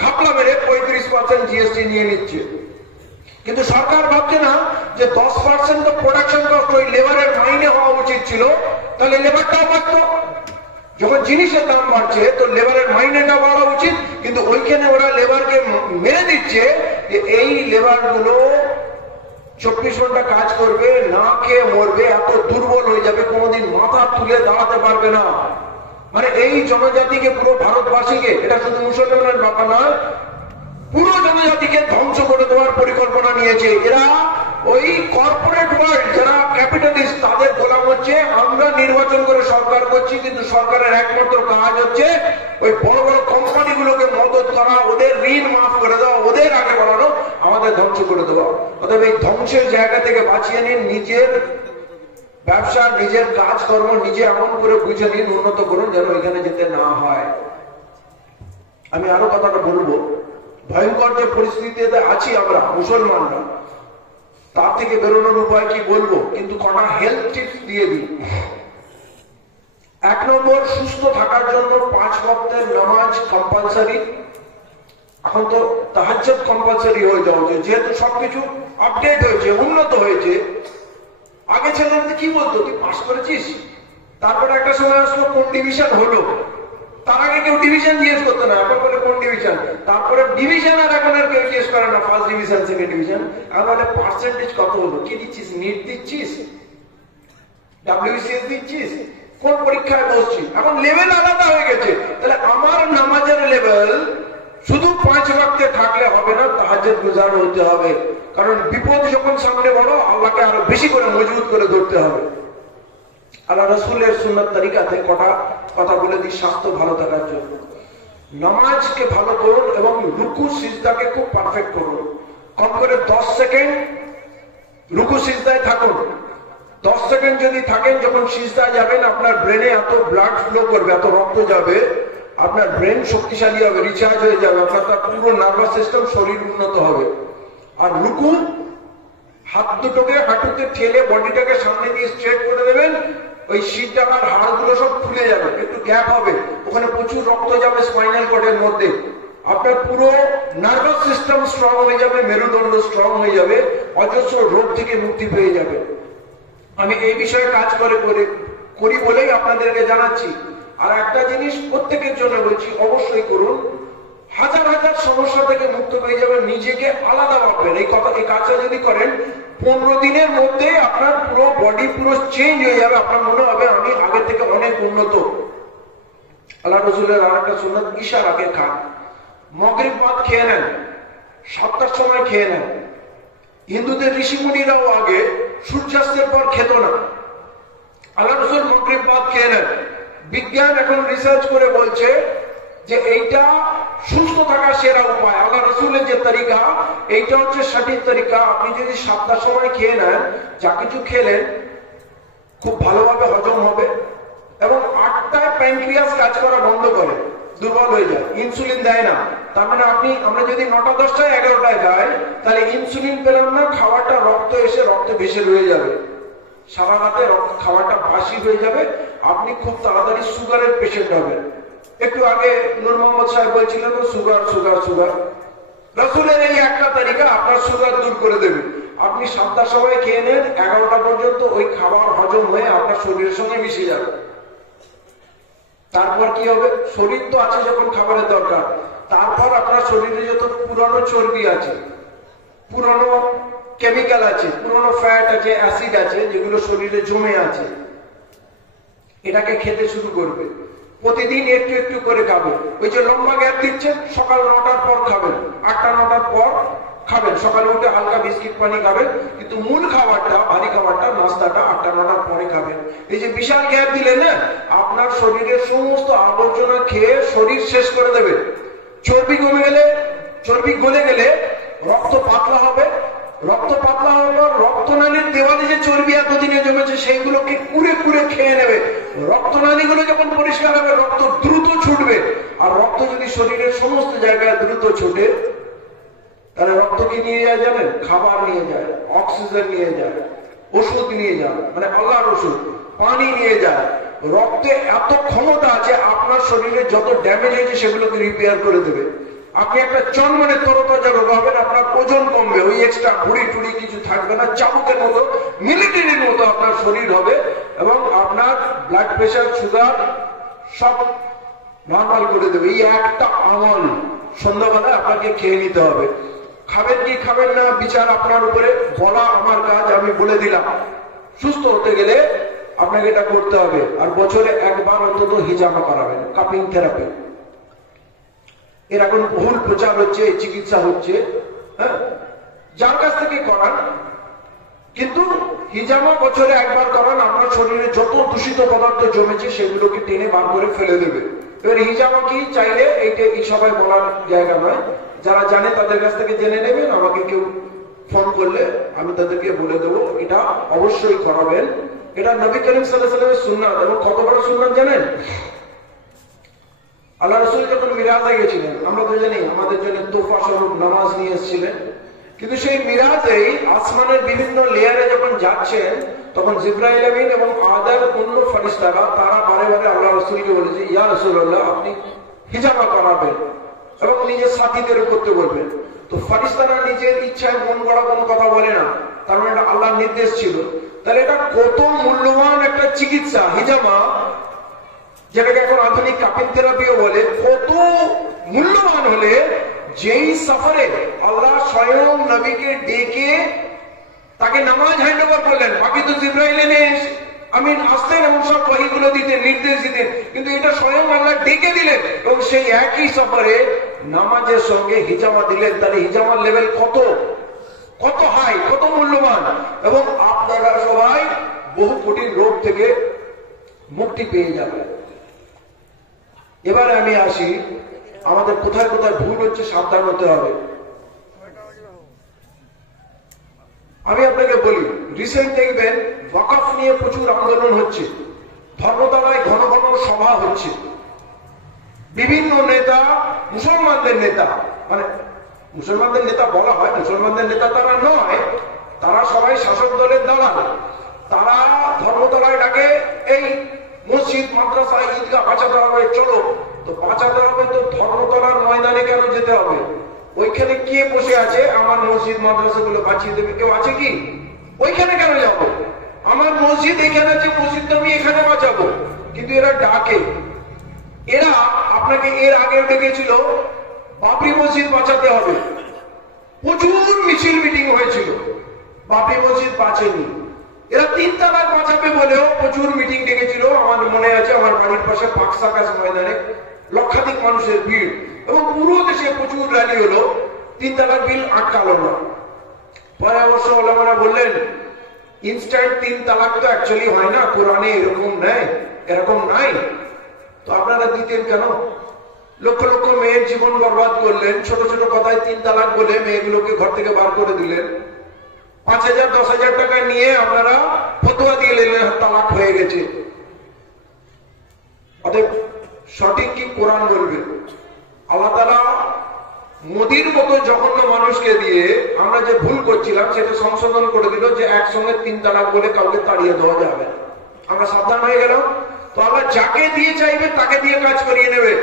খাপলা মেরে 35% জিএসটি নিয়ে নিচ্ছে। কিন্তু সরকার ভাবছে না যে 10% তো প্রোডাকশন কস্ট, ওই লেবারের মাইনে হওয়া উচিত ছিল, তাহলে লেবারটাও বাড়ত। যখন জিনিসের দাম বাড়ছে, তো লেবারের মাইনেটা বাড়া উচিত, কিন্তু ওইখানে ওরা লেবারকে মেরে দিচ্ছে যে এই লেবার গুলো 24 ঘন্টা কাজ করবে, না খেয়ে মরবে, এত দুর্বল হয়ে যাবে, কোনোদিন মাথা তুলে দাঁড়াতে পারবে না। মানে এই জনজাতিকে, পুরো ভারতবাসীকে, এটা শুধু মুসলমানের ব্যাপার নয়, পুরো জনজাতিকে ধ্বংস করে দেওয়ার পরিকল্পনা নিয়েছে এরা। ওই কর্পোরেট ওয়ার্ল্ড, যারা ক্যাপিটালিস্ট, তাদের গোলাম হচ্ছে। আমরা নির্বাচন করে সরকার করছি, কিন্তু সরকারের একমাত্র কাজ হচ্ছে ওই বড় বড় কোম্পানিগুলোকে মদত করা, ওদের ঋণ মাফ করে দেওয়া, ওদের আগে বাড়ানো, আমাদের ধ্বংস করে দেওয়া। অতএব এই ধ্বংসের জায়গা থেকে বাঁচিয়ে নিন, নিজের ব্যবসা, নিজের কাজকর্ম নিজে এমন করে বুঝে নিন, উন্নত করুন, যেন এখানে যেতে না হয়। আমি আরো কথাটা বলবো, ভয়ঙ্কর যে পরিস্থিতিতে আছি আমরা মুসলমানরা, তার থেকে বেরোনোর উপায় কি বলবো, কিন্তু কটা হেলথ টিপস দিয়ে দিই। 1 নম্বর, সুস্থ থাকার জন্য 5 ওয়াক্তের নামাজ কম্পালসারি। এখন তো তাহাজ্জুদ কম্পালসারি হয়ে যাওয়া উচিত, যেহেতু সবকিছু আপডেট হয়েছে, উন্নত হয়েছে। আগে ছেলেদের কি বলতো, তুই পাস করেছিস, তারপরে একটা সময় আসলো কোন ডিভিশন হলো, তার আগে কেউ ডিভিশন জিজ্ঞেস করতো না, এখন বলে কোন ডিভিশন, তারপরে ডিভিশন আর এখন আর কেউ জিজ্ঞেস করে না, ফার্স্ট ডিভিশন, সেকেন্ড ডিভিশন, আর বলে পার্সেন্টেজ কত হলো, কি দিচ্ছিস, নিট দিচ্ছিস, WCS দিচ্ছিস, কোন পরীক্ষায় বসছিস। এখন লেভেল আলাদা হয়ে গেছে। তাহলে আমার নামাজের লেভেল শুধু 5 ওয়াক্তে থাকলে হবে না, তাহাজ্জুদ গুজার হতে হবে। কারণ বিপদ যখন সামনে বড়, আল্লাহকে আরো বেশি করে মজবুত করে ধরতে হবে। আল্লাহ রাসূলের সুন্নাত তরিকাতে কটা কথা বলে দিই স্বাস্থ্য ভালো থাকার জন্য। নামাজকে ভালো করুন এবং রুকু সিজদাকে খুব পারফেক্ট করুন। কম করে 10 সেকেন্ড রুকু সিজদায় থাকুন। 10 সেকেন্ড যদি থাকেন, যখন সিজদায় যাবেন, আপনার ব্রেনে এত ব্লাড ফ্লো করবে, এত রক্ত যাবে, আপনার ব্রেন শক্তিশালী হবে, রিচার্জ হয়ে যাবে, আপনার তার পুরো নার্ভাস সিস্টেম, শরীর উন্নত হবে। আর রুকু, হাত দুটোকে হাঁটুতে ঠেলে বডিটাকে সামনে দিয়ে স্ট্রেট করে দেবেন, ওই শীত জায়গার হাড়গুলো সব খুলে যাবে, একটু গ্যাপ হবে, ওখানে প্রচুর রক্ত যাবে স্পাইনাল কর্ডের মধ্যে, আপনার পুরো নার্ভাস সিস্টেম স্ট্রং হয়ে যাবে, মেরুদণ্ড স্ট্রং হয়ে যাবে, অজস্র রোগ থেকে মুক্তি পেয়ে যাবে। আমি এই বিষয়ে কাজ করি বলেই আপনাদেরকে জানাচ্ছি। আর একটা জিনিস প্রত্যেকের জন্য বলছি, অবশ্যই করুন। হাজার হাজার সমস্যা থেকে মুক্ত পেয়ে যাবেন, নিজেকে আলাদা ভাববেন। এই কাজটা যদি করেন, 15 দিনের মধ্যে আপনার পুরো বডি পুরো চেঞ্জ হয়ে যাবে। আপনার মনে হবে আমি আগের থেকে অনেক উন্নত। আল্লাহ রসুলের আর একটা সুন্নাত, ঈশার আগে খান। মাগরিব বাদ খেয়ে নেন, 7টার সময় খেয়ে নেন। হিন্দুদের ঋষিমুনিরাও আগে সূর্যাস্তের পর খেত না। আল্লাহ রসুল মাগরিব বাদ খেয়ে নেন। বিজ্ঞান এখন রিসার্চ করে বলছে যে এইটা সুস্থ থাকার সেরা উপায়। আল্লাহ রসুলের যে তরিকা, এইটা হচ্ছে সঠিক তরিকা। আপনি যদি 7টার সময় খেয়ে নেন, যা কিছু খেলেন খুব ভালোভাবে হজম হবে এবং 8টায় প্যানক্রিয়াস কাজ করা বন্ধ করে, দুর্বল হয়ে যায়, ইনসুলিন দেয় না। তার মানে আমরা যদি 9টা 10টায় 11টায় খাই, তাহলে ইনসুলিন পেলাম না, খাওয়াটা রক্ত এসে রক্তে ভেসে রয়ে যাবে, সারা রাতে খাওয়াটা বাসি হয়ে যাবে, আপনি খুব তাড়াতাড়ি সুগারের পেশেন্ট হবেন। একটু আগে নূর মোহাম্মদ সাহেব বলছিলেন সুগার সুগার সুগার। রসুলের এই একটা তালিকা আপনার সুগার দূর করে দেবে। আপনি 7টার সময় খেয়ে নেন, 11টা পর্যন্ত ওই খাবার হজম হয়ে আপনার শরীরের সঙ্গে মিশে যাবে। তারপর কি হবে? শরীর তো আছে যখন খাবারের দরকার, তারপর আপনার শরীরে যত পুরানো চর্বি আছে, পুরানো কেমিক্যাল আছে, পুরানো ফ্যাট আছে, অ্যাসিড আছে, যেগুলো শরীরে জমে আছে, এটাকে খেতে শুরু করবে। প্রতিদিন একটু একটু করে খাবে। ওই যে লম্বা গ্যাপ দিচ্ছেন, সকাল 9টার পর খাবেন, 8টা 9টার পর খাবেন, সকালে উঠে হালকা বিস্কিট পানি খাবেন, কিন্তু মূল খাবারটা, ভারী খাবারটা, নাস্তাটা 8টা 9টার পরে খাবেন। এই যে বিশাল গ্যাপ দিলেন না, আপনার শরীরের সমস্ত আবর্জনা খেয়ে শরীর শেষ করে দেবে। চর্বি কমে গেলে, চর্বি গলে গেলে রক্ত পাতলা হবে, রক্ত পাতলা হওয়ার পর রক্তনালীর দেওয়ালে যে চর্বি এতদিনে জমেছে সেইগুলোকে কুড়ে কুড়ে খেয়ে নেবে। রক্তনালীগুলো যখন পরিষ্কার হবে, রক্ত দ্রুত ছুটবে। আর রক্ত যদি শরীরের সমস্ত জায়গায় দ্রুত ছুটে, তাহলে রক্ত কি নিয়ে যায় জানেন? খাবার নিয়ে যায়, অক্সিজেন নিয়ে যায়, ওষুধ নিয়ে যায়, মানে আল্লাহর ওষুধ, পানি নিয়ে যায়। রক্তে এত ক্ষমতা আছে, আপনার শরীরে যত ড্যামেজ হয়েছে সেগুলোকে রিপেয়ার করে দেবে। আপনি একটা চনমনে তরতাজা রোগ হবেন, আপনার ওজন কমবে, ওই এক্সট্রা ভুড়ি টুড়ি কিছু থাকবে না, চাবুকের মতো, মিলিটারির মতো আপনার শরীর হবে, এবং আপনার ব্লাড প্রেশার, সুগার সব নর্মাল করে দেবে। এই একটা আমল সন্ধ্যাবেলা আপনাকে খেয়ে নিতে হবে। খাবেন কি খাবেন না বিচার আপনার উপরে, বলা আমার কাজ, আমি বলে দিলাম। সুস্থ হতে গেলে আপনাকে এটা করতে হবে। আর বছরে একবার অন্তত হিজামা করাবেন, কাপিং থেরাপি। এর এখন বহুল প্রচার হচ্ছে, চিকিৎসা হচ্ছে, হ্যাঁ, যার কাছ থেকে করান, কিন্তু হিজামা বছরে একবার করান। আপনার শরীরে যত দূষিত পদার্থ জমেছে সেগুলোকে টেনে বার করে ফেলে দেবে। এবার হিজামা কি চাইলে এইটা এই সবাই বলার জায়গা নয়, যারা জানে তাদের কাছ থেকে জেনে নেবেন। আমাকে কেউ ফোন করলে আমি তাদেরকে বলে দেবো, এটা অবশ্যই করাবেন। এটা নবী করিম সাল্লাল্লাহু আলাইহি ওয়াসাল্লামের সুন্নাত, এবং কত বড় সুন্নাত জানেন? আল্লাহ রাসূল যখন মিরাজে গেছিলেন, আমরা তো জানি আমাদের জন্য তোফা স্বরূপ নামাজ নিয়ে এসেছিলেন, কিন্তু সেই মিরাজেই আসমানের বিভিন্ন লেয়ারে যখন যাচ্ছেন, তখন জিবরাইল আমিন এবং আদার অন্য ফেরেশতারা তারা বারে বারে আল্লাহ রাসূলকে বলেছে, ইয়া রাসূলুল্লাহ, আপনি হিজামা করাবেন এবং নিজের সাথীদের করতে বলবেন। তো ফেরেশতারা নিজের ইচ্ছায় মন গড়া কোনো কথা বলে না, কারণ এটা আল্লাহর নির্দেশ ছিল। তাহলে এটা কত মূল্যবান একটা চিকিৎসা হিজামা, যেটাকে এখন আধুনিক কাপিং থেরাপিও বলে, কত মূল্যবান হলে যেই সফরে আল্লাহ স্বয়ং নবীকে ডেকে তাকে নামাজ হ্যান্ড ওভার করলেন। বাকি তো জিবরাইল আমিন আসতেন এবং সব ওহীগুলো দিতেন, নির্দেশ দিতেন, কিন্তু এটা স্বয়ং আল্লাহ ডেকে দিলেন এবং সেই একই সফরে নামাজের সঙ্গে হিজামা দিলেন। তাহলে হিজামার লেভেল কত কত হাই, কত মূল্যবান। এবং আপনারা সবাই বহু কোটি রোগ থেকে মুক্তি পেয়ে যাবেন। এবারে আমি আসি, আমাদের কোথায় কোথায় ভুল হচ্ছে, সাবধান হতে হবে। আমি আপনাকে বলি, রিসেন্ট দেখবেন ওয়াকফ নিয়ে প্রচুর আন্দোলন হচ্ছে, ধর্মতলায় ঘন ঘন সভা হচ্ছে, বিভিন্ন নেতা, মুসলমানদের নেতা, মানে মুসলমানদের নেতা বলা হয়, মুসলমানদের নেতা তারা নয়, তারা সবাই শাসক দলের দালাল। তারা ধর্মতলায় ডাকে, এই মসজিদ, মাদ্রাসা, ঈদগাহ বাঁচাতে হবে, চলো। তো বাঁচাতে হবে তো ধর্মতলার ময়দানে কেন যেতে হবে? ওইখানে কে বসে আছে আমার মসজিদ মাদ্রাসা গুলো বাঁচিয়ে দেবে? কেউ আছে কি? ওইখানে কেন যাবো? আমার মসজিদ এখানে আছে, মসজিদ আমি এখানে বাঁচাবো। কিন্তু এরা ডাকে, এরা আপনাকে এর আগে ডেকেছিল বাবরি মসজিদ বাঁচাতে হবে, প্রচুর মিছিল মিটিং হয়েছিল, বাবরি মসজিদ বাঁচেনি। এরা 3 তালাক বাঁচাবে বলেও প্রচুর মিটিং ডেকেছিল। আমার মনে আছে, আমার বাড়ির পাশে পাক সার্কাস ময়দানে লক্ষাধিক মানুষের ভিড় এবং পুরো দেশে প্রচুর র্যালি হলো, 3 তালাক বিল আটকালো না। পরে অবশ্য ওলামারা বললেন ইনস্ট্যান্ট 3 তালাক তো অ্যাকচুয়ালি হয় না, কোরআনে এরকম নেই, এরকম নাই, তো আপনারা দিতেন কেন? লক্ষ লক্ষ মেয়ের জীবন বরবাদ করলেন, ছোট ছোট কথায় 3 তালাক বলে মেয়েগুলোকে ঘর থেকে বার করে দিলেন। 5,000 10,000 টাকা নিয়ে আপনারা ফতোয়া দিয়ে নিলেন তালাক হয়ে গেছে। অতএব সঠিক কি কোরআন বলবে? আল্লাহ তাআলা মোদির মতো জঘন্য মানুষকে দিয়ে আমরা যে ভুল করছিলাম সেটা সংশোধন করে দিল যে একসঙ্গে 3 তালাক বলে কাউকে তাড়িয়ে দেওয়া যাবে না। আমরা সাবধান হয়ে গেলাম। তো আল্লাহ যাকে দিয়ে চাইবে তাকে দিয়ে কাজ করিয়ে নেবে।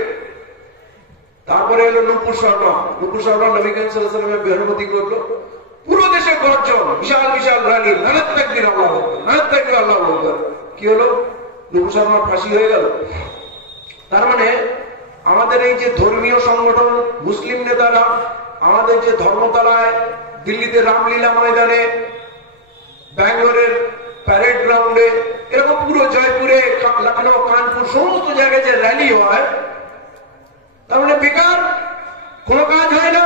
তারপরে এলো নূপুর শর্মা। নূপুর শর্মা নবী করিম সাল্লাল্লাহু আলাইহি ওয়াসাল্লামের বেহরমতি করলো, পুরো দেশে গর্জন, বিশাল বিশাল র্যালি, নারায়ে তাকবীর, আল্লাহু আকবার, নারায়ে তাকবীর, আল্লাহু আকবার। কি হলো? নূপুর শর্মার ফাঁসি হয়ে গেল। তার মানে আমাদের এই যে ধর্মীয় সংগঠন, মুসলিম নেতারা আমাদের যে ধর্মতলায়, দিল্লিতে রামলীলা ময়দানে, ব্যাঙ্গালোরের প্যারেড গ্রাউন্ডে, এরকম পুরো জয়পুরে, লখনৌ, কানপুর সমস্ত জায়গায় যে র্যালি হয়, তার মানে বেকার, কোনো কাজ হয় না।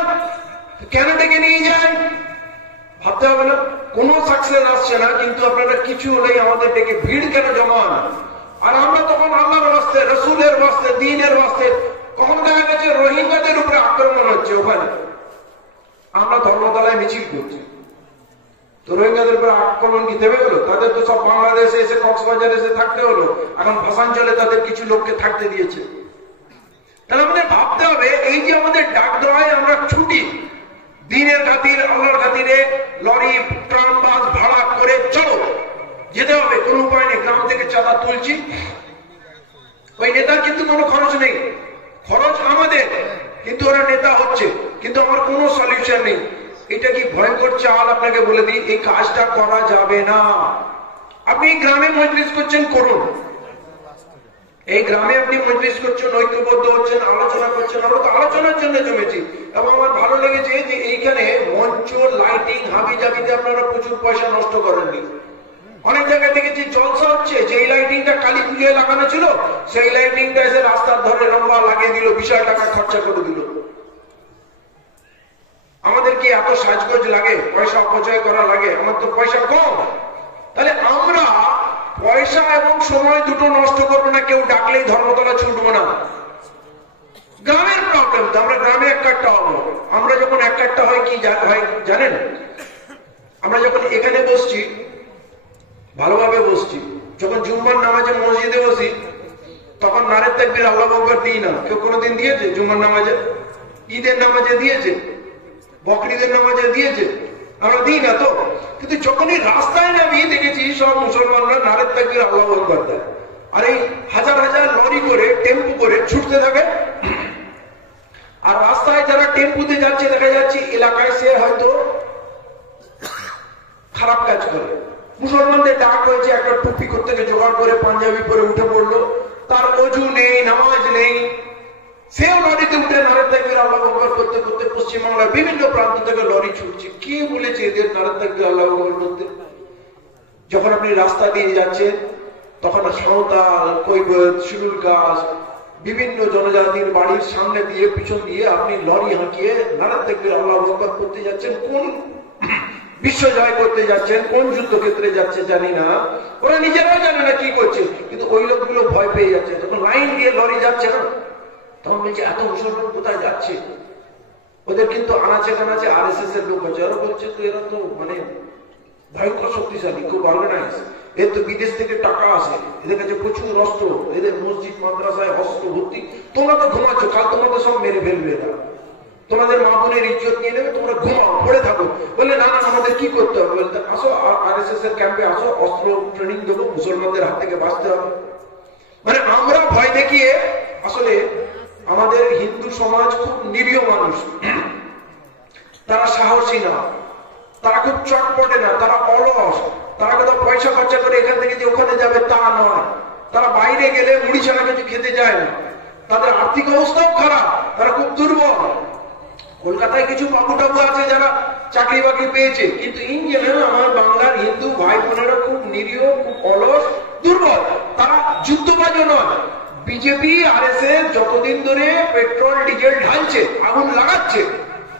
কেন ডেকে নিয়ে যায় ভাবতে হবে না? কোনো সাকসেস আসছে না, কিন্তু আপনারা কিছু হলেই আমাদের ডেকে ভিড় কেন জমান? আর আমরা তখন আল্লাহর ওয়াস্তে, রসুলের ওয়াস্তে, দ্বীনের ওয়াস্তে, কখন দেখা গেছে রোহিঙ্গাদের উপরে আক্রমণ হচ্ছে, ওখানে আমরা ধর্মতলায় মিছিল করছি, তো রোহিঙ্গাদের উপরে আক্রমণ কি থেমে গেল? তাদের তো সব বাংলাদেশে এসে, কক্সবাজার এসে থাকতে হলো, এখন ভাষাঞ্চলে তাদের কিছু লোককে থাকতে দিয়েছে। তাহলে আমাদের ভাবতে হবে, এই যে আমাদের ডাক দেওয়ায় আমরা ছুটি, দিনের খাতির, আল্লাহর খাতিরে লরি, ট্রাম, বাস ভাড়া করে চলো যেতে হবে, কোনো উপায় নেই, গ্রাম থেকে চাঁদা তুলছি, ওই নেতার কিন্তু কোনো খরচ নেই, খরচ আমাদের, কিন্তু ওরা নেতা হচ্ছে, কিন্তু আমার কোনো সলিউশন নেই। এটা কি ভয়ঙ্কর চাল? আপনাকে বলে দিই, এই কাজটা করা যাবে না। আপনি গ্রামে মজলিস করছেন, করুন, এই গ্রামে আপনি মজলিস করছেন, ঐক্যবদ্ধ হচ্ছেন, আলোচনা করছেন, আমরা তো আলোচনার জন্য জমেছি। এবং আমার ভালো লেগেছে যে এইখানে মঞ্চ, লাইটিং, হাবি জাবিতে আপনারা প্রচুর পয়সা নষ্ট করেননি। অনেক জায়গায় দেখেছি জলসা হচ্ছে, যে এই লাইটিংটা কালী পুজোয় লাগানো ছিল, সেই লাইটিংটা এসে রাস্তার ধরে লম্বা লাগিয়ে দিল, বিশাল টাকা খরচা করে দিল। আমাদের কি এত সাজগোজ লাগে? পয়সা অপচয় করা লাগে? আমার তো পয়সা কম। তাহলে আমরা পয়সা এবং সময় দুটো নষ্ট করবো না, কেউ ডাকলেই ধর্মতলা ছুটবো না। গ্রামের প্রবলেম তো, আমরা গ্রামে এক কাট্টা হবো। আমরা যখন এক কাট্টা হয় কি হয় জানেন? আমরা যখন এখানে বসছি, ভালোভাবে বসছি, যখন জুম্মার নামাজে মসজিদে বসি, তখন নারে তাকবীর, আল্লাহু আকবার দিই না। কেউ কোনোদিন দিয়েছে? জুম্মার নামাজে, ঈদের নামাজে দিয়েছে, বকরিদের নামাজে দিয়েছে? আমরা দিই না তো। কিন্তু যখনই রাস্তায় নামি দেখেছি সব মুসলমানরা নারে তাকবীর, আল্লাহু আকবার দেয়, আর এই হাজার হাজার লরি করে, টেম্পু করে ছুটতে থাকে। আর রাস্তায় যারা টেম্পুতে যাচ্ছে, দেখা যাচ্ছে এলাকায় সে হয়তো খারাপ কাজ করে। মুসলমানদের ডাক হয়েছে, একটা টুপি করতে জোগাড় করে পাঞ্জাবি পরে উঠে পড়লো, তার ওযু নেই, নামাজ নেই, সেও লরিতে উঠে নারে তাকবীর, আল্লাহু আকবার করতে করতে পশ্চিমবাংলার বিভিন্ন প্রান্ত থেকে লরি ছুটছে। কি বলেছে এদের নারে তাকবীর, আল্লাহু আকবার করতে? যখন আপনি রাস্তা দিয়ে যাচ্ছেন, তখন সাঁওতাল, কৈবত, শিরুল গাছ, বিভিন্ন জনজাতির বাড়ির সামনে দিয়ে, পিছন দিয়ে আপনি লরি হাঁকিয়ে নারে তাকবীর, আল্লাহু আকবার করতে যাচ্ছেন। কোন বিশ্ব জয় করতে যাচ্ছেন, কোন যুদ্ধক্ষেত্রে যাচ্ছে জানি না, ওরা নিজেরাও জানে না কি করছে, কিন্তু ওই লোকগুলো ভয় পেয়ে যাচ্ছে। তখন লাইন দিয়ে লরি যাচ্ছে না, তখন বলছে এত মুসলমান কোথায় যাচ্ছে? ওদের কিন্তু আনাচে কানাচে আরএসএস এর লোক আছে, ওরা বলছে তো এরা তো মানে ভয়ঙ্কর শক্তিশালী, খুব অর্গানাইজ, এর তো বিদেশ থেকে টাকা আসে, এদের কাছে প্রচুর অস্ত্র, এদের মসজিদ মাদ্রাসায় অস্ত্র ভর্তি। তোমরা তো ঘুমাচ্ছ, কাল তোমাদের সব মেরে ফেলবে এরা, তোমাদের মা বোনের ইজ্জত নিয়ে নেবে, তোমরা ঘুমাও, পড়ে থাকো। বললে না না, আমাদের কি করতে হবে? বলতে আসো আরএসএস এর ক্যাম্পে আসো, অস্ত্র ট্রেনিং দেবো, মুসলমানদের হাত থেকে বাঁচতে হবে। মানে আমরা ভয় দেখিয়ে, আসলে আমাদের হিন্দু সমাজ খুব নিরীহ মানুষ, তারা সাহসী না, তারা খুব চটপটে না, তারা অলস, তারা কোথাও পয়সা খরচা করে এখান থেকে যে ওখানে যাবে তা নয়, তারা বাইরে গেলে মুড়ি ছাড়া কিছু খেতে যায় না, তাদের আর্থিক অবস্থাও খারাপ, তারা খুব দুর্বল। কলকাতায় কিছু বাবু টাবু আছে যারা চাকরি বাকরি পেয়েছে, কিন্তু ইন জেনারেল আমার বাংলার হিন্দু ভাই বোনেরা খুব নিরীহ, খুব অলস, দুর্বল। তারা যুদ্ধবাজও নয়। বিজেপি আরএসএস যতদিন ধরে পেট্রোল ডিজেল ঢালছে, আগুন লাগাচ্ছে,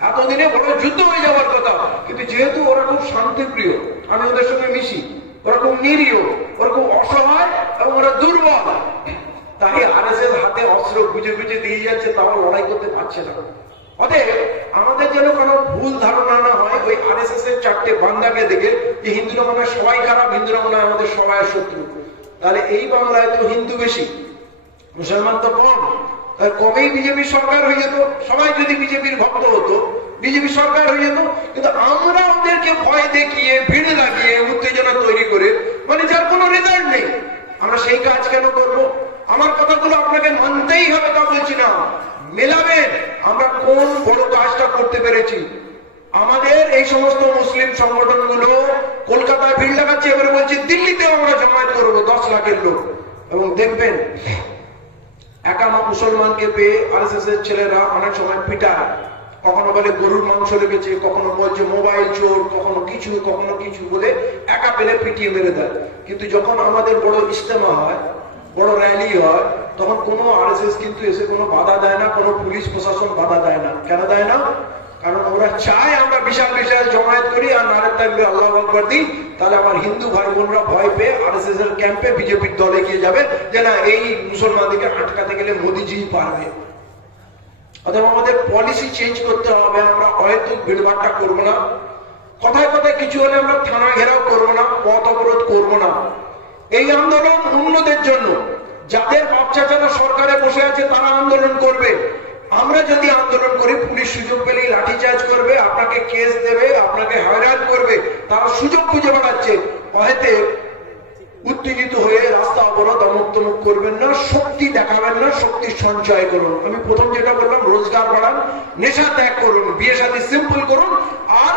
এতদিনে বড় যুদ্ধ হয়ে যাওয়ার কথা। কিন্তু যেহেতু ওরা খুব শান্তিপ্রিয়, আমি ওদের সঙ্গে মিশি, ওরা খুব নিরীহ, ওরা খুব অসহায় এবং ওরা দুর্বল, তাই আরএসএস হাতে অস্ত্র গুজে গুজে দিয়ে যাচ্ছে, তাও লড়াই করতে পারছে না। অতএব আমাদের যেন কোনো ভুল ধারণা না হয় ওই আরএসএস এর চারটে বান্দাকে দেখে যে হিন্দুরা মনে হয় সবাই খারাপ, হিন্দুরা মনে হয় আমাদের সবাই শত্রু। তাহলে এই বাংলায় তো হিন্দু বেশি, মুসলমান তো কম, কবেই বিজেপি সরকার হয়ে যেত। সবাই যদি বিজেপির ভক্ত হতো, বিজেপি সরকার হয়ে যেত। কিন্তু আমরা ওদেরকে ভয় দেখিয়ে, ভিড় লাগিয়ে, উত্তেজনা তৈরি করে, মানে যার কোনো রেজাল্ট নেই, আমরা সেই কাজ কেন করব? আমার কথাগুলো আপনাকে মানতেই হবে, তা বলছি না, মেলাবেন আমরা কোন বড় কাজটা করতে পেরেছি। আমাদের এই সমস্ত মুসলিম সংগঠনগুলো কলকাতায় ভিড় লাগাচ্ছে, এবারে বলছে দিল্লিতেও আমরা জমায়েত করবো 10 লাখের লোক। এবং দেখবেন একা মুসলমানকে পেয়ে আরএসএস এর ছেলেরা অনেক সময় পিটায়, কখনো বলে গরুর মাংস লেগেছে, কখনো বলছে মোবাইল চোর, কখনো কিছু বলে একা পেলে পিটিয়ে মেরে দেয়। কিন্তু যখন আমাদের বড় ইজতেমা হয়, বড় র্যালি হয়, তখন কোনো আরএসএস কিন্তু এসে কোনো বাধা দেয় না, কোনো পুলিশ প্রশাসন বাধা দেয় না। কেন দেয় না? কারণ ওরা চায় আমরা বিশাল বিশাল জমায়েত করি আর নারের তাকবীর আল্লাহু আকবার দিই, তাহলে আমার হিন্দু ভাই বোনরা ভয় পেয়ে আরএসএস এর ক্যাম্পে বিজেপির দলে গিয়ে যাবে, যে না এই মুসলমানদেরকে আটকাতে গেলে মোদিজি পারবে। অতএব আমাদের পলিসি চেঞ্জ করতে হবে। আমরা হয়তো ভিড়ভাট্টা করবো না, কথায় কথায় কিছু হলে আমরা থানা ঘেরাও করবো না, পথ অবরোধ করবো না। এই আন্দোলন অন্যদের জন্য, যাদের বাচ্চা যারা সরকারে বসে আছে তারা আন্দোলন করবে। আমরা যদি আন্দোলন করি, পুলিশ সুযোগ পেলেই লাঠিচার্জ করবে, আপনাকে কেস দেবে, আপনাকে হয়রান করবে, তারা সুযোগ খুঁজে বেড়াচ্ছে। হয়তো উত্তেজিত হয়ে রাস্তা অবরোধ অমুক তমুক করবেন না, শক্তি দেখাবেন না, শক্তি সঞ্চয় করুন। আমি প্রথম যেটা বললাম, রোজগার বাড়ান, নেশা ত্যাগ করুন, বিয়ে শাদী সিম্পল করুন, আর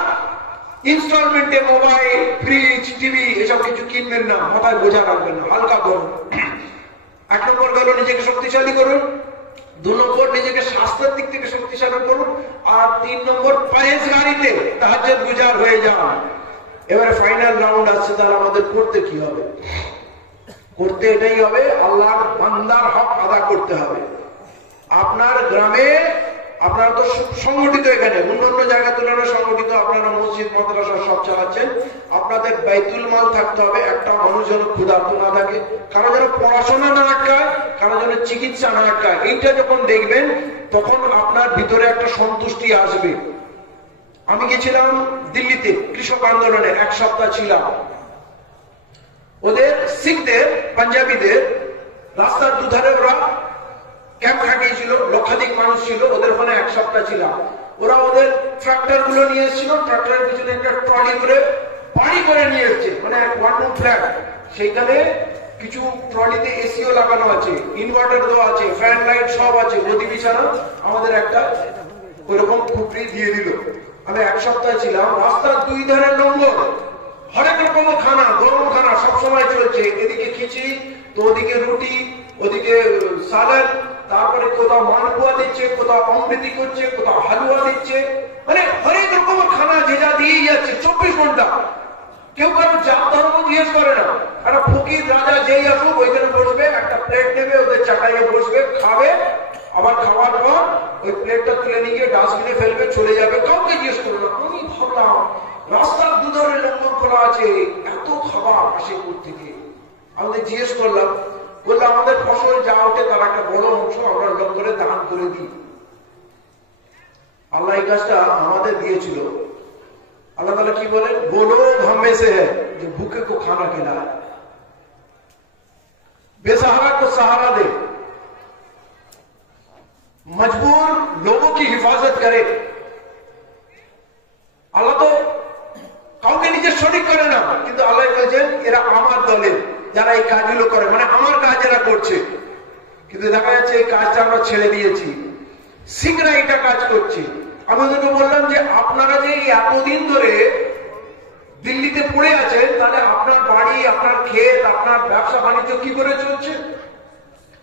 ইনস্টলমেন্টে মোবাইল, ফ্রিজ, টিভি এসব কিছু কিনবেন না, মাথায় বোঝা রাখবেন না, হালকা করুন। 1 নম্বর গেল নিজেকে শক্তিশালী করুন, 2 নম্বর নিজেকে স্বাস্থ্যের দিক থেকে শক্তিশালী করুন, আর 3 নম্বর পরেজগারিতে তাহাজ্জুদ গুজার হয়ে যান। এবারে ফাইনাল রাউন্ড আসছে, তাহলে আমাদের করতে কি হবে? করতে এটাই হবে, আল্লাহর বান্দার হক আদা করতে হবে। আপনার গ্রামে আপনারা তো সংগঠিত, এখানে অন্যান্য জায়গা তুলনায় সংগঠিত, আপনারা মসজিদ মাদ্রাসা সব চালাচ্ছেন, আপনাদের বাইতুল মাল থাকতে হবে। একটা মানুষ যেন ক্ষুধার্ত না থাকে, কারো যেন পড়াশোনা না আটকায়, কারো যেন চিকিৎসা না আটকায়। এইটা যখন দেখবেন তখন আপনার ভিতরে একটা সন্তুষ্টি আসবে। আমি গেছিলাম দিল্লিতে কৃষক আন্দোলনে, 1 সপ্তাহ ছিলাম। ওদের শিখদের, পাঞ্জাবিদের রাস্তার দুধারে ওরা ক্যাম্প খাটিয়েছিল, লক্ষাধিক মানুষ ছিল, ওদের ওখানে 1 সপ্তাহ ছিলাম। ওরা ওদের ট্রাক্টর গুলো নিয়ে এসেছিল, ট্রাক্টরের পিছনে একটা ট্রলি করে বাড়ি করে নিয়ে এসছে, মানে 1 রুম ফ্ল্যাট। সেইখানে কিছু ট্রলিতে এসিও লাগানো আছে, ইনভার্টার দেওয়া আছে, ফ্যান লাইট সব আছে, গদি বিছানা। আমাদের একটা ওইরকম খুপড়ি দিয়ে দিল। আমি 1 সপ্তাহ ছিলাম। রাস্তার 2 ধারে লঙ্গর, হরেক রকম খানা, গরম খানা সবসময় চলছে। এদিকে খিচুড়ি, তো ওদিকে রুটি, ওদিকে সালাদ, তারপরে কোথাও মালপোয়া দিচ্ছে, কোথাও অমৃতি করছে, কোথাও হালুয়া দিচ্ছে, মানে হরেক রকম খানা যে যা দিয়েই যাচ্ছে 24 ঘন্টা। কেউ কারো জাত ধর্ম জিজ্ঞেস করে না। একটা ফকির রাজা যেই আসুক ওইখানে বসবে, একটা প্লেট নেবে, ওদের চাটাইয়ে বসবে, খাবে, আবার খাওয়ার পর ওই প্লেটটা তুলে নিয়ে গিয়ে ডাস্টবিনে ফেলবে, চলে যাবে, কাউকে জিজ্ঞেস করবে না। আমি ভাবলাম রাস্তার দুধারে লঙ্গর খোলা আছে, এত খাবার আসে থেকে। আমাদের জিজ্ঞেস করলাম, বললো আমাদের ফসল যা ওঠে তার একটা বড় অংশ আমরা লঙ্গরে দান করে দিই। আল্লাহ এই কাজটা আমাদের দিয়েছিল। আল্লাহ তাআলা কি বলেন, बोलो हम में से है जो भूखे को खाना खिलाए, बेसहारा को सहारा दे, मजबूर लोगों की हिफाजत करे। আল্লাহ তো কাউকে নিজের শরীক করে না, কিন্তু আল্লাহ বলছেন এরা আমার দলের, যারা এই কাজগুলো করে, মানে আমার কাজ এরা করছে। কিন্তু দেখা যাচ্ছে এই কাজটা আমরা ছেড়ে দিয়েছি, শিখরা এটা কাজ করছে। আমি ওদেরকে বললাম যে আপনারা যে এতদিন ধরে দিল্লিতে পড়ে আছেন, তাহলে আপনার বাড়ি, আপনার ক্ষেত, আপনার ব্যবসা বাণিজ্য কি করে চলছে?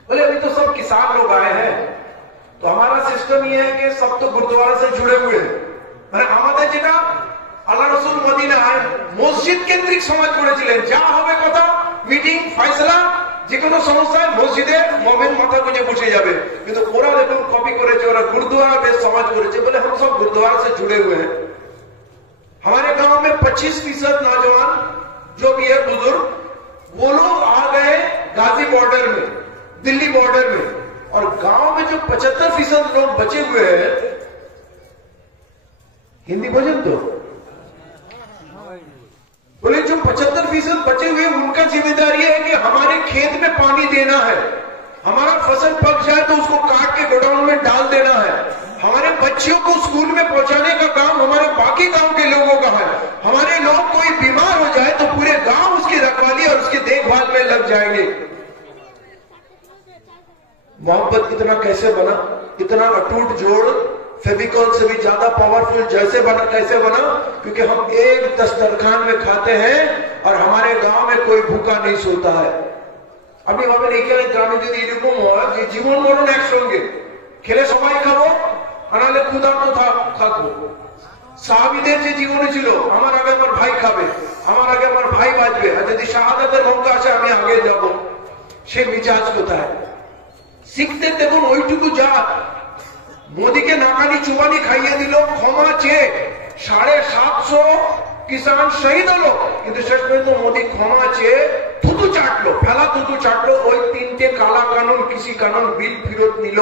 বলে अभी तो सब किसान लोग आए हैं, तो हमारा सिस्टम ये है कि सब तो गुरुद्वारा से जुड़े हुए हैं। মানে আমাদের যেটা আল্লাহ রাসূল মদিনায় মসজিদ কেন্দ্রিক সমাজ গড়েছিলেন, যা হবে কথা মিটিং ফয়সালা যে কোনো সমস্যায় মসজিদে মুমিন মাথা গুঁজে বসে যাবে। কিন্তু ওরা দেখুন কপি করেছে, ওরা গুরুদ্वारा বেশ সমাজ করেছে বলে हम सब गुरुद्वारा से जुड़े हुए हैं। हमारे गांव में 25% नौजवान जो भी है बुजुर्ग, वो लोग आ गए गाजी बॉर्डर में, दिल्ली बॉर्डर में, और गांव में जो 75% लोग बचे हुए हैं, हिंदी भोजन तो बोले जो 75% बचे हुए उनका जिम्मेदारी है कि हमारे खेत में पानी देना है, हमारा फसल पक जाए तो उसको काट के गोडाउन में डाल देना है, हमारे बच्चियों को स्कूल में पहुंचाने का काम हमारे बाकी गांव के लोगों का है, हमारे लोग कोई बीमार हो जाए तो पूरे गांव उसकी रखवाली और उसकी देखभाल में लग जाएंगे। मोहब्बत इतना कैसे बना, इतना अटूट जोड़ फेविकॉल से भी ज्यादा पावरफुल जैसे बना, कैसे बना? क्योंकि हम एक दस्तरखान में खाते हैं और हमारे गांव में कोई भूखा नहीं सोता है। আপনি ভাবেন এইখানে গ্রামে যদি এরকম হয় যে জীবন মরণ একসঙ্গে, খেলে সবাই খাবো আর নাহলে ক্ষুধার্ত থাকবো। সাহাবীদের যে জীবনে ছিল, আমার আগে আমার ভাই খাবে, আমার আগে আমার ভাই বাঁচবে, আর যদি শাহাদাতের মৌকা আসে আমি আগে যাব, সে মিজাজ কোথায়? শিখতে দেখুন ওইটুকু যা মোদীকে নাকানি চুবানি খাইয়ে দিল, ক্ষমা চেয়ে 750 কিষান শহীদ হলো, কিন্তু শেষ পর্যন্ত মোদী ক্ষমা চেয়ে থুতু চাটলো, ফেলা থুতু চাটলো, ওই 3টে কালা কানুন কৃষি কানুন বিল ফেরত নিল।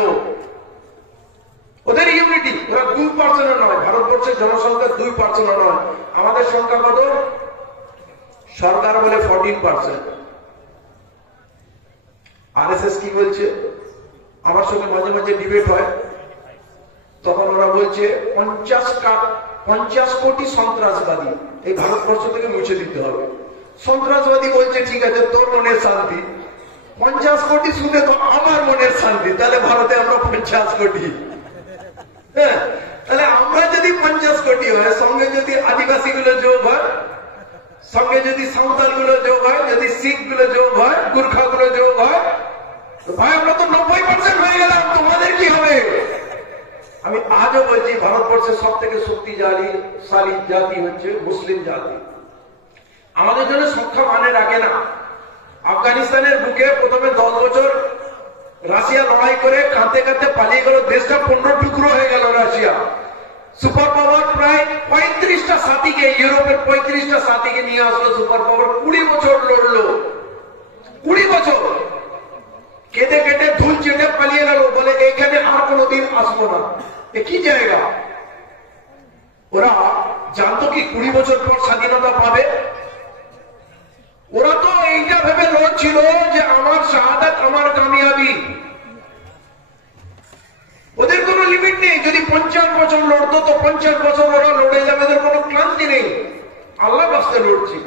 ওদের ইউনিটি, ওরা 2% নয়, ভারতবর্ষের জনসংখ্যা 2% নয়, আমাদের সংখ্যা কত? সরকার বলে 14%। আরএসএস কি বলছে? আমার সঙ্গে মাঝে মাঝে ডিবেট হয়, তখন ওরা বলছে 50 কোটি সন্ত্রাসবাদী এই ভারতবর্ষ থেকে মুছে দিতে হবে। সন্ত্রাসবাদী বলছে ঠিক আছে, তোর মনের শান্তি, 50 কোটি শুনে তো আমার মনের শান্তি, তাহলে ভারতে আমরা 50 কোটি। হ্যাঁ, তাহলে আমরা যদি 50 কোটি হয়, সঙ্গে যদি আদিবাসী গুলো যোগ হয়, সঙ্গে যদি সাঁওতাল গুলো যোগ হয়, যদি শিখ গুলো যোগ হয়, গুর্খা গুলো যোগ হয়, ভাই আমরা তো 90% হয়ে গেলাম, তোমাদের কি হবে? আমি আজও বলছি ভারতবর্ষের সব থেকে শক্তিশালী জাতি হচ্ছে মুসলিম জাতি। আমাদের জন্য সংখ্যা মানে রাখে না। আফগানিস্তানের বুকে প্রথমে 10 বছর রাশিয়া লড়াই করে কাঁদতে কাঁদতে পালিয়ে গেল, দেশটা 15 টুকরো হয়ে গেল রাশিয়া। সুপার পাওয়ার প্রায় 35টা সাথীকে, ইউরোপের 35টা সাথীকে নিয়ে আসলো সুপার পাওয়ার, 20 বছর লড়লো, 20 বছর কেটে কেটে ধুল চেটে পালিয়ে গেল, বলে এখানে আর কোনোদিন আসবো না। কি জায়গা? ওরা জানতো কি 20 বছর পর স্বাধীনতা পাবে? ওরা তো এইটা ভেবে লড়ছিল যে আমার শাহাদাত আমার কামিয়াবি। ওদের কোনো লিমিট নেই, যদি 50 বছর লড়তো তো 50 বছর ওরা লড়ে যাবে, ওদের কোনো ক্লান্তি নেই। আল্লাহর রাস্তায় লড়ছি,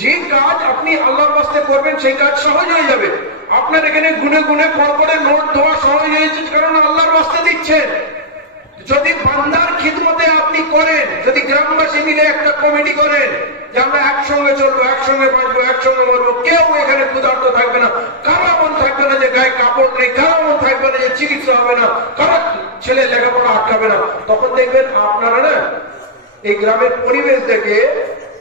যে কাজ আপনি আল্লাহর রাস্তায় করবেন সেই কাজ সহজ হয়ে যাবে। আপনার এখানে গুনে গুনে করে নোট দেওয়া সহজ হয়েছে, কারণ আল্লাহর রাস্তায় দিচ্ছেন। যদি বান্দার খিদমতে আপনি করেন, যদি গ্রামবাসী মিলে একটা কমিটি করেন যে আমরা একসঙ্গে চলবো, একসঙ্গে বাঁচবো, একসঙ্গে মরবো, কেউ এখানে ক্ষুধার্ত থাকবে না, কারো মন থাকবে না যে গায়ে কাপড় নেই, কারো মন থাকবে না যে চিকিৎসা হবে না, কারো ছেলে লেখাপড়া আটকাবে না। তখন দেখবেন আপনারা না এই গ্রামের পরিবেশ দেখে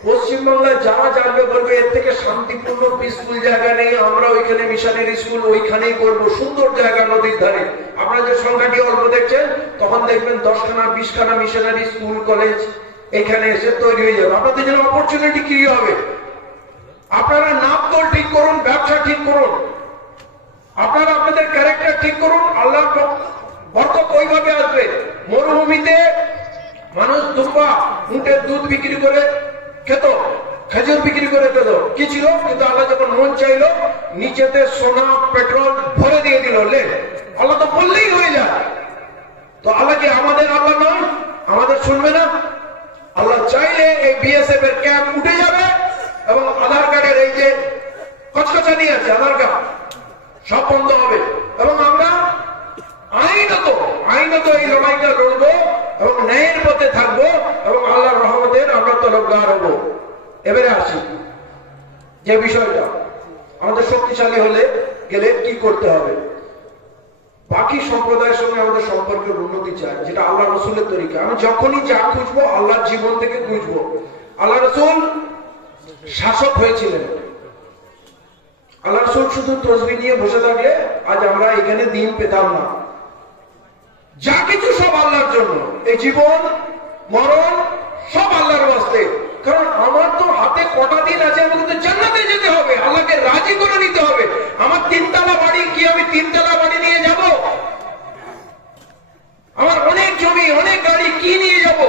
পশ্চিমবাংলায় যারা জানবে বলবে এর থেকে শান্তিপূর্ণ পিসফুল জায়গা নেই, আমরা ওইখানে মিশনারি স্কুল ওইখানেই করবো, সুন্দর জায়গা নদীর ধারে। আপনারা যে সংখ্যাটি অল্প দেখছেন, তখন দেখবেন 10খানা 20খানা মিশনারি স্কুল কলেজ এখানে এসে তৈরি হয়ে যাবে। আপনাদের জন্য অপরচুনিটি কি হবে? আপনারা নাম তোল ঠিক করুন, ব্যবসা ঠিক করুন, আপনারা আপনাদের ক্যারেক্টার ঠিক করুন, আল্লাহ বরকত ওইভাবে আসবে। মরুভূমিতে মানুষ দুর্বা উটের দুধ বিক্রি করে খেত, খেজুর বিক্রি করে খেত, কি ছিল? কিন্তু আল্লাহ যখন মন চাইলো নিচেতে সোনা পেট্রোল ভরে দিয়ে দিল, লে আল্লাহ তো বললেই হয়ে যায়। তো আল্লাহ কি আমাদের আল্লাহ নয়? আমাদের শুনবে না? আল্লাহ চাইলে এই বিএসএফ এর ক্যাম্প উঠে যাবে এবং আধার কার্ডের এই যে কচকচানি আছে আধার কার্ড সব বন্ধ হবে, এবং আমরা আইনত এই লড়াইটা লড়বো এবং ন্যায়ের পথে থাকবো এবং আল্লাহর রহমতের আমরা তলবগার হবো। এবারে আসি যে বিষয়টা, আমাদের শক্তিশালী হলে গেলে কি করতে হবে। বাকি সম্প্রদায়ের সঙ্গে আমাদের সম্পর্কের উন্নতি চাই, যেটা আল্লাহ রসুলের তরিকা। আমি যখনই যা খুঁজবো আল্লাহর জীবন থেকে খুঁজবো। আল্লাহ রসুল শাসক হয়েছিলেন। আল্লাহ রসুল শুধু তসবিহ নিয়ে বসে থাকলে আজ আমরা এখানে দিন পেতাম না। যা কিছু সব আল্লাহর জন্য, এই জীবন মরণ সব আল্লাহর ওয়াস্তে। কারণ আমার তো হাতে কটা দিন আছে, আমাকে তো জান্নাতে যেতে হবে, আল্লাহকে রাজি করে নিতে হবে। আমার তিনতলা বাড়ি, কি আমি তিনতলা বাড়ি নিয়ে যাব? আমার অনেক জমি, অনেক গাড়ি, কি নিয়ে যাব?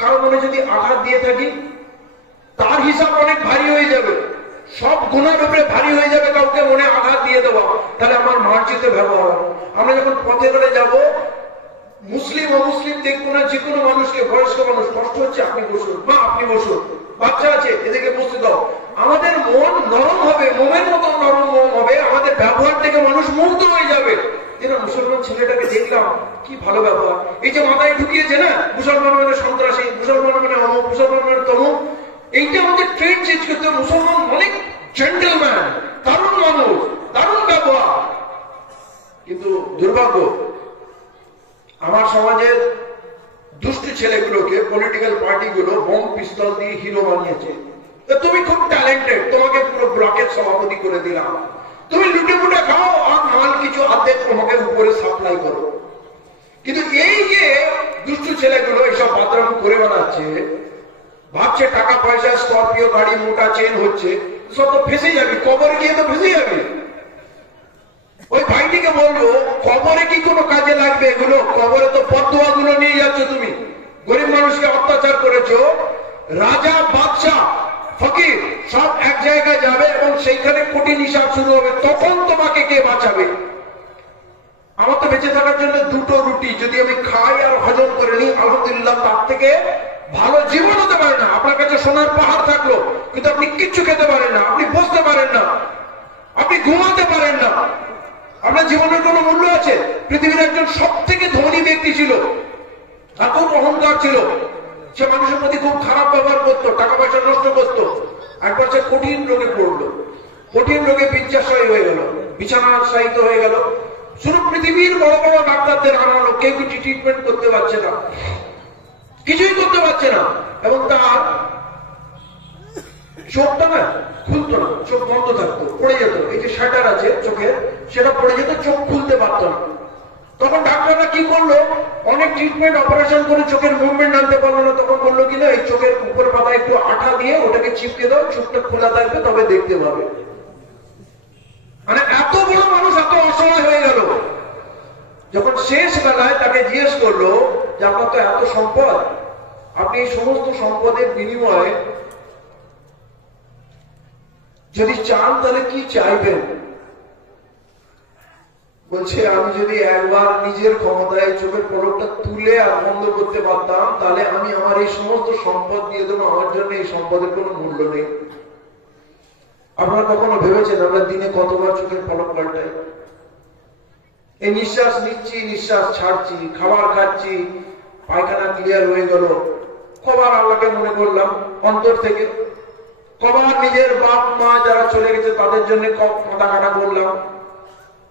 কারণ মনে যদি আঘাত দিয়ে থাকি, তার হিসাব অনেক ভারী হয়ে যাবে, সব গুণার উপরে ভারী হয়ে যাবে কাউকে মনে আঘাত দিয়ে দেওয়া। তাহলে আমার মার্জিত ব্যবহার হবে। আমরা যখন পথে করে যাব, মুসলিম অমুসলিম দেখবো না, যে কোনো মানুষকে, বয়স্ক মানুষ কষ্ট হচ্ছে, আপনি বসুন, মা আপনি বসুন, বাচ্চা আছে এদেরকে বসতে দাও। আমাদের মন নরম হবে, মোমের মতো নরম মন হবে, আমাদের ব্যবহার থেকে মানুষ মুগ্ধ হয়ে যাবে। যেটা মুসলমান ছেলেটাকে দেখলাম, কি ভালো ব্যবহার। এই যে মাথায় ঢুকিয়েছে না, মুসলমান মানে সন্ত্রাসী, মুসলমান মানে অমুক, মুসলমান মানে তমুক, এইটা আমাদের ট্রেড চেঞ্জ করতে হবে। মুসলমান অনেক জেন্টলম্যান, দারুণ মানুষ, দারুণ ব্যবহার। কিন্তু দুর্ভাগ্য, আমার সমাজের দুষ্ট ছেলেগুলোকে পলিটিক্যাল পার্টিগুলো বোম পিস্তল দিয়ে হিরো বানিয়েছে। তুমি খুব ট্যালেন্টেড, তোমাকে পুরো ব্লকের সভাপতি করে দিলাম, তুমি লুটে মুটে খাও আর মাল কিছু অর্ধেক তোমাকে উপরে সাপ্লাই করো। কিন্তু এই যে দুষ্ট ছেলেগুলো এইসব বাদরাম করে বানাচ্ছে, ভাবছে টাকা পয়সা, স্করপিও গাড়ি, মোটা চেন হচ্ছে, সব তো ফেসে যাবে, কবরে গিয়ে তো ফেসে যাবে। ওই ভাইটিকে বললো, কবরে কি কোনো কাজে লাগবে এগুলো? কবরে তো বদদোয়া গুলো নিয়ে যাচ্ছ তুমি, গরিব মানুষকে অত্যাচার করেছো। রাজা, বাদশাহ, ফকির সব এক জায়গায় যাবে এবং সেইখানে কঠিন হিসাব শুরু হবে, তখন তোমাকে কে বাঁচাবে? আমার তো বেঁচে থাকার জন্য দুটো রুটি যদি আমি খাই আর হজম করে নিই, আলহামদুলিল্লাহ, তার থেকে ভালো জীবন হতে পারে না। আপনার কাছে সোনার পাহাড় থাকলো, কিন্তু আপনি কিচ্ছু খেতে পারেন না, আপনি বসতে পারেন না, আপনি ঘুমাতে পারেন না, আপনার জীবনের কোনো মূল্য আছে? পৃথিবীর একজন সব থেকে ধনী ব্যক্তি ছিল, তার খুব অহংকার ছিল, সে মানুষের প্রতি খুব খারাপ ব্যবহার করতো, টাকা পয়সা নষ্ট করতো। একবার সে কঠিন রোগে পড়লো, কঠিন রোগে বিচ্ছাশয় হয়ে গেল, বিছানাশায়িত হয়ে গেল। শুধু পৃথিবীর বড় বড় ডাক্তারদের আনালো, কেউ কিছু ট্রিটমেন্ট করতে পারছে না, কিছুই করতে পারছে না। এবং তার চোখটা না খুলতো না, চোখ বন্ধ থাকতো, পড়ে যেত। এই যে শাটার আছে চোখের, সেটা পড়ে যেত, চোখ খুলতে পারত না। তখন ডাক্তাররা কি করলো, অনেক ট্রিটমেন্ট, অপারেশন করে চোখের মুভমেন্ট আনতে পারলো না। তখন বললো কিনা, এই চোখের উপর পাতায় একটু আঠা দিয়ে ওটাকে চিপকে দাও, চোখটা খোলা থাকবে, তবে দেখতে পাবে। মানে এত বড় মানুষ এত অসহায় হয়ে গেল। যখন শেষ বেলায় তাকে জিজ্ঞেস করলো যে আপনার তো এত সম্পদ, আপনি এই সমস্ত সম্পদের বিনিময়ে যদি চান তাহলে কি চাইবেন? বলছে, আমি যদি একবার নিজের ক্ষমতায় চোখের পলকটা তুলে আর বন্ধ করতে পারতাম, তাহলে আমি আমার এই সমস্ত সম্পদ দিয়ে দেবো, আমার জন্য এই সম্পদের কোনো মূল্য নেই। আপনারা কখনো ভেবেছেন আমরা দিনে কতবার চোখের পলক পাল্টাই? এই নিঃশ্বাস নিচ্ছি, নিঃশ্বাস ছাড়ছি, খাবার খাচ্ছি, পায়খানা ক্লিয়ার হয়ে গেল, কবার আল্লাহকে মনে করলাম অন্তর থেকে? কবার নিজের বাপ মা যারা চলে গেছে তাদের জন্য মাথা কাটা করলাম?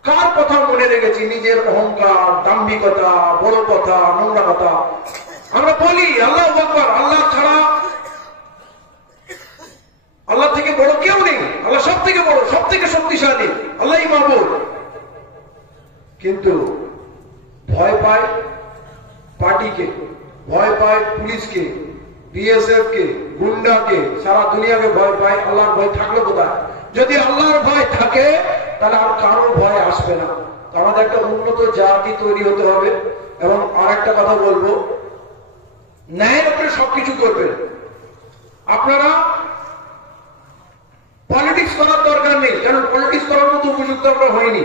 কার কথা মনে রেখেছি? নিজের অহংকার, দাম্ভিকতা, বড় কথা, নোংরা কথা। আমরা বলি আল্লাহু আকবার, আল্লাহ ছাড়া, আল্লাহ থেকে বড় কেউ নেই, আল্লাহ সব থেকে বড়, সব থেকে শক্তিশালী, আল্লাহই মাবুদ। কিন্তু ভয় পায় পার্টিকে, ভয় পায় পুলিশকে, বিএসএফ কে, গুন্ডাকে, সারা দুনিয়াকে ভয় পায়। আল্লাহর ভয় থাকলো কোথায়? যদি আল্লাহর ভয় থাকে তাহলে আর কারোর ভয় আসবে না। আমাদের একটা উন্নত জাতি তৈরি হতে হবে। এবং আর একটা কথা বলবো, ন্যায়ের উপরে সবকিছু করবেন। আপনারা পলিটিক্স করার দরকার নেই, কারণ পলিটিক্স করার মতো উপযুক্ত আমরা হইনি।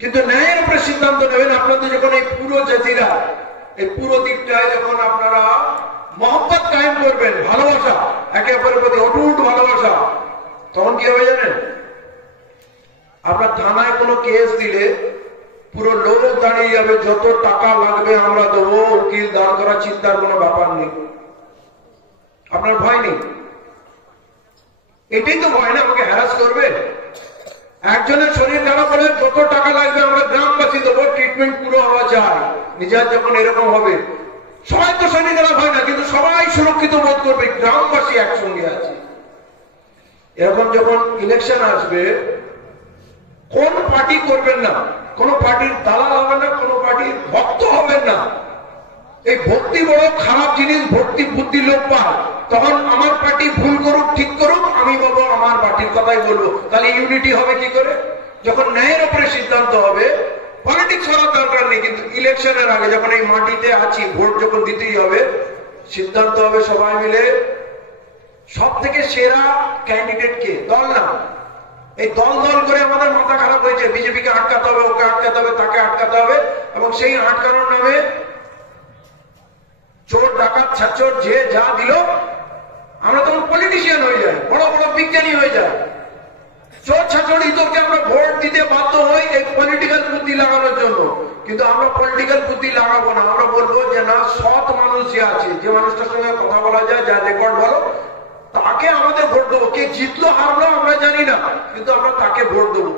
কিন্তু ন্যায়ের উপরে সিদ্ধান্ত নেবেন। আপনাদের যখন এই পুরো জাতিরা, এই পুরো দিকটায় যখন আপনারা মহব্বত কায়েম করবেন, ভালোবাসা, একে অপরের প্রতি অটুট ভালোবাসা, তখন কি হবে জানেন? আপনার থানায় কোনো কেস দিলে পুরো লোক দাঁড়িয়ে যাবে, যত টাকা লাগবে আমরা দেবো, উকিল দাঁড় করা চিন্তার কোনো ব্যাপার নেই। আপনার ভয় নেই। এটাই তো ভয় না, আমাকে হ্যারাস করবে। একজনের শরীর খারাপ হলে যত টাকা লাগবে আমরা গ্রামবাসী দেবো, ট্রিটমেন্ট পুরো হওয়া যায়। নিজের যখন এরকম হবে, সবাই তো শরীর খারাপ হয় না, কিন্তু সবাই সুরক্ষিত বোধ করবে, গ্রামবাসী একসঙ্গে আছে। এরকম যখন ইলেকশন আসবে, কোন পার্টি করবেন না, কোন পার্টির দালাল হবেন না, কোন পার্টির ভক্ত হবেন না। এই ভক্তি বড় খারাপ জিনিস, ভক্তি বুদ্ধি লোক পায়। তখন আমার পার্টি ভুল করুক ঠিক করুক, আমি বলবো আমার পার্টির কথাই বলবো। তাহলে ইউনিটি হবে কি করে? যখন ন্যায়ের উপরে সিদ্ধান্ত হবে, পলিটিক্স করার দরকার নেই, কিন্তু ইলেকশনের আগে যখন এই মাটিতে আছি, ভোট যখন দিতেই হবে, সিদ্ধান্ত হবে সবাই মিলে সব থেকে সেরা ক্যান্ডিডেট কে, দল না। এই দল দল করে আমাদের মাথা খারাপ হয়েছে, বিজেপিকে আটকাতে হবে, ওকে আটকাতে হবে, তাকে আটকাতে হবে, এবং সেই আটকানোর নামে চোর ডাকাত ছাচোর যে যা দিল, আমরা তখন পলিটিশিয়ান হয়ে যাই, বড় বড় বিজ্ঞানী হয়ে যায়। চোর ছাচোর ইতরকে আমরা ভোট দিতে বাধ্য হই এই পলিটিক্যাল বুদ্ধি লাগানোর জন্য। কিন্তু আমরা পলিটিক্যাল বুদ্ধি লাগাবো না, আমরা বলবো যে না, সৎ মানুষ যে আছে, যে মানুষটার সঙ্গে কথা বলা যায়, যার রেকর্ড বলো, তাকে আমাদের ভোট দেবো। কে জিতলো হারলো আমরা জানি না, কিন্তু আমরা তাকে ভোট দেবো।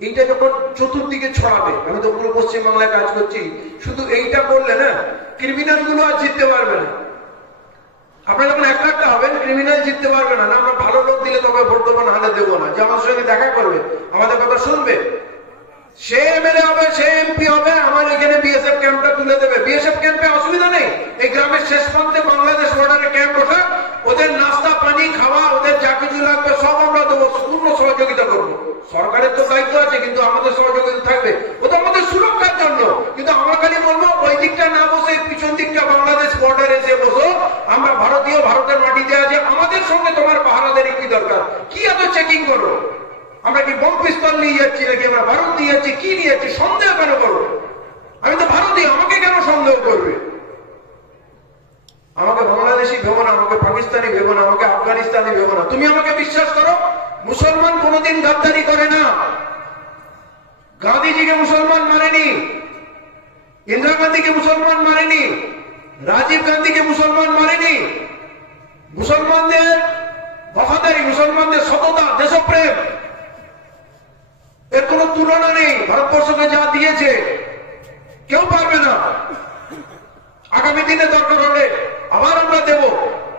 এইটা যখন চতুর্দিকে ছড়াবে, আমি তো পুরো পশ্চিমবাংলায় কাজ করছি, শুধু এইটা করলে না, ক্রিমিনাল গুলো আর জিততে পারবে না। আপনারা যখন একটা হবেন, ক্রিমিনাল জিততে পারবে না। আমরা ভালো লোক দিলে তবে ভোট দেবো, না হলে দেবো না। যে আমার সঙ্গে দেখা করবে, আমাদের কথা শুনবে, সে এমএলএ হবে, সে এমপি হবে, আমার এখানে বিএসএফ ক্যাম্পটা তুলে দেবে। বিএসএফ ক্যাম্পে অসুবিধা নেই, এই গ্রামের শেষ প্রান্তে বাংলাদেশ বর্ডারে ক্যাম্প ওঠা, ওদের নাস্তা পানি খাওয়া, ওদের যা কিছু লাগবে সব আমরা দেবো, পূর্ণ সহযোগিতা করবো। সরকারের তো দায়িত্ব আছে, কিন্তু আমাদের সহযোগিতা থাকবে, ওটা আমাদের সুরক্ষার জন্য। কিন্তু আমরা খালি বলবো ওই দিকটা না বসে পিছন দিকটা বাংলাদেশ বর্ডারে এসে বসো, আমরা ভারতীয়, ভারতের মাটিতে আছে, আমাদের সঙ্গে তোমার পাহারাদারি কি দরকার? কি এত চেকিং করো? আমরা কি বম পিস্তল নিয়ে যাচ্ছি নাকি আমরা ভারত নিয়ে যাচ্ছি? কি নিয়ে যাচ্ছি? সন্দেহ কেন করো? আমি তো ভারতীয়, আমাকে কেন সন্দেহ করবে? আমাকে বাংলাদেশি ভেবো না, আমাকে পাকিস্তানি ভেবো না, আমাকে আফগানিস্তানি ভেবো না। তুমি আমাকে বিশ্বাস করো, মুসলমান কোনোদিন গাদ্দারি করে না। গান্ধীজিকে মুসলমান মারেনি, ইন্দিরা গান্ধীকে মুসলমান মারেনি, রাজীব গান্ধীকে মুসলমান মারেনি। মুসলমানদের বফাদারি, মুসলমানদের সততা, দেশপ্রেম, এর কোন তুলনা নেই। ভারতবর্ষকে যা দিয়েছে কেউ পারবে না। আগামী দিনে দরকার হলে আবার আমরা দেব।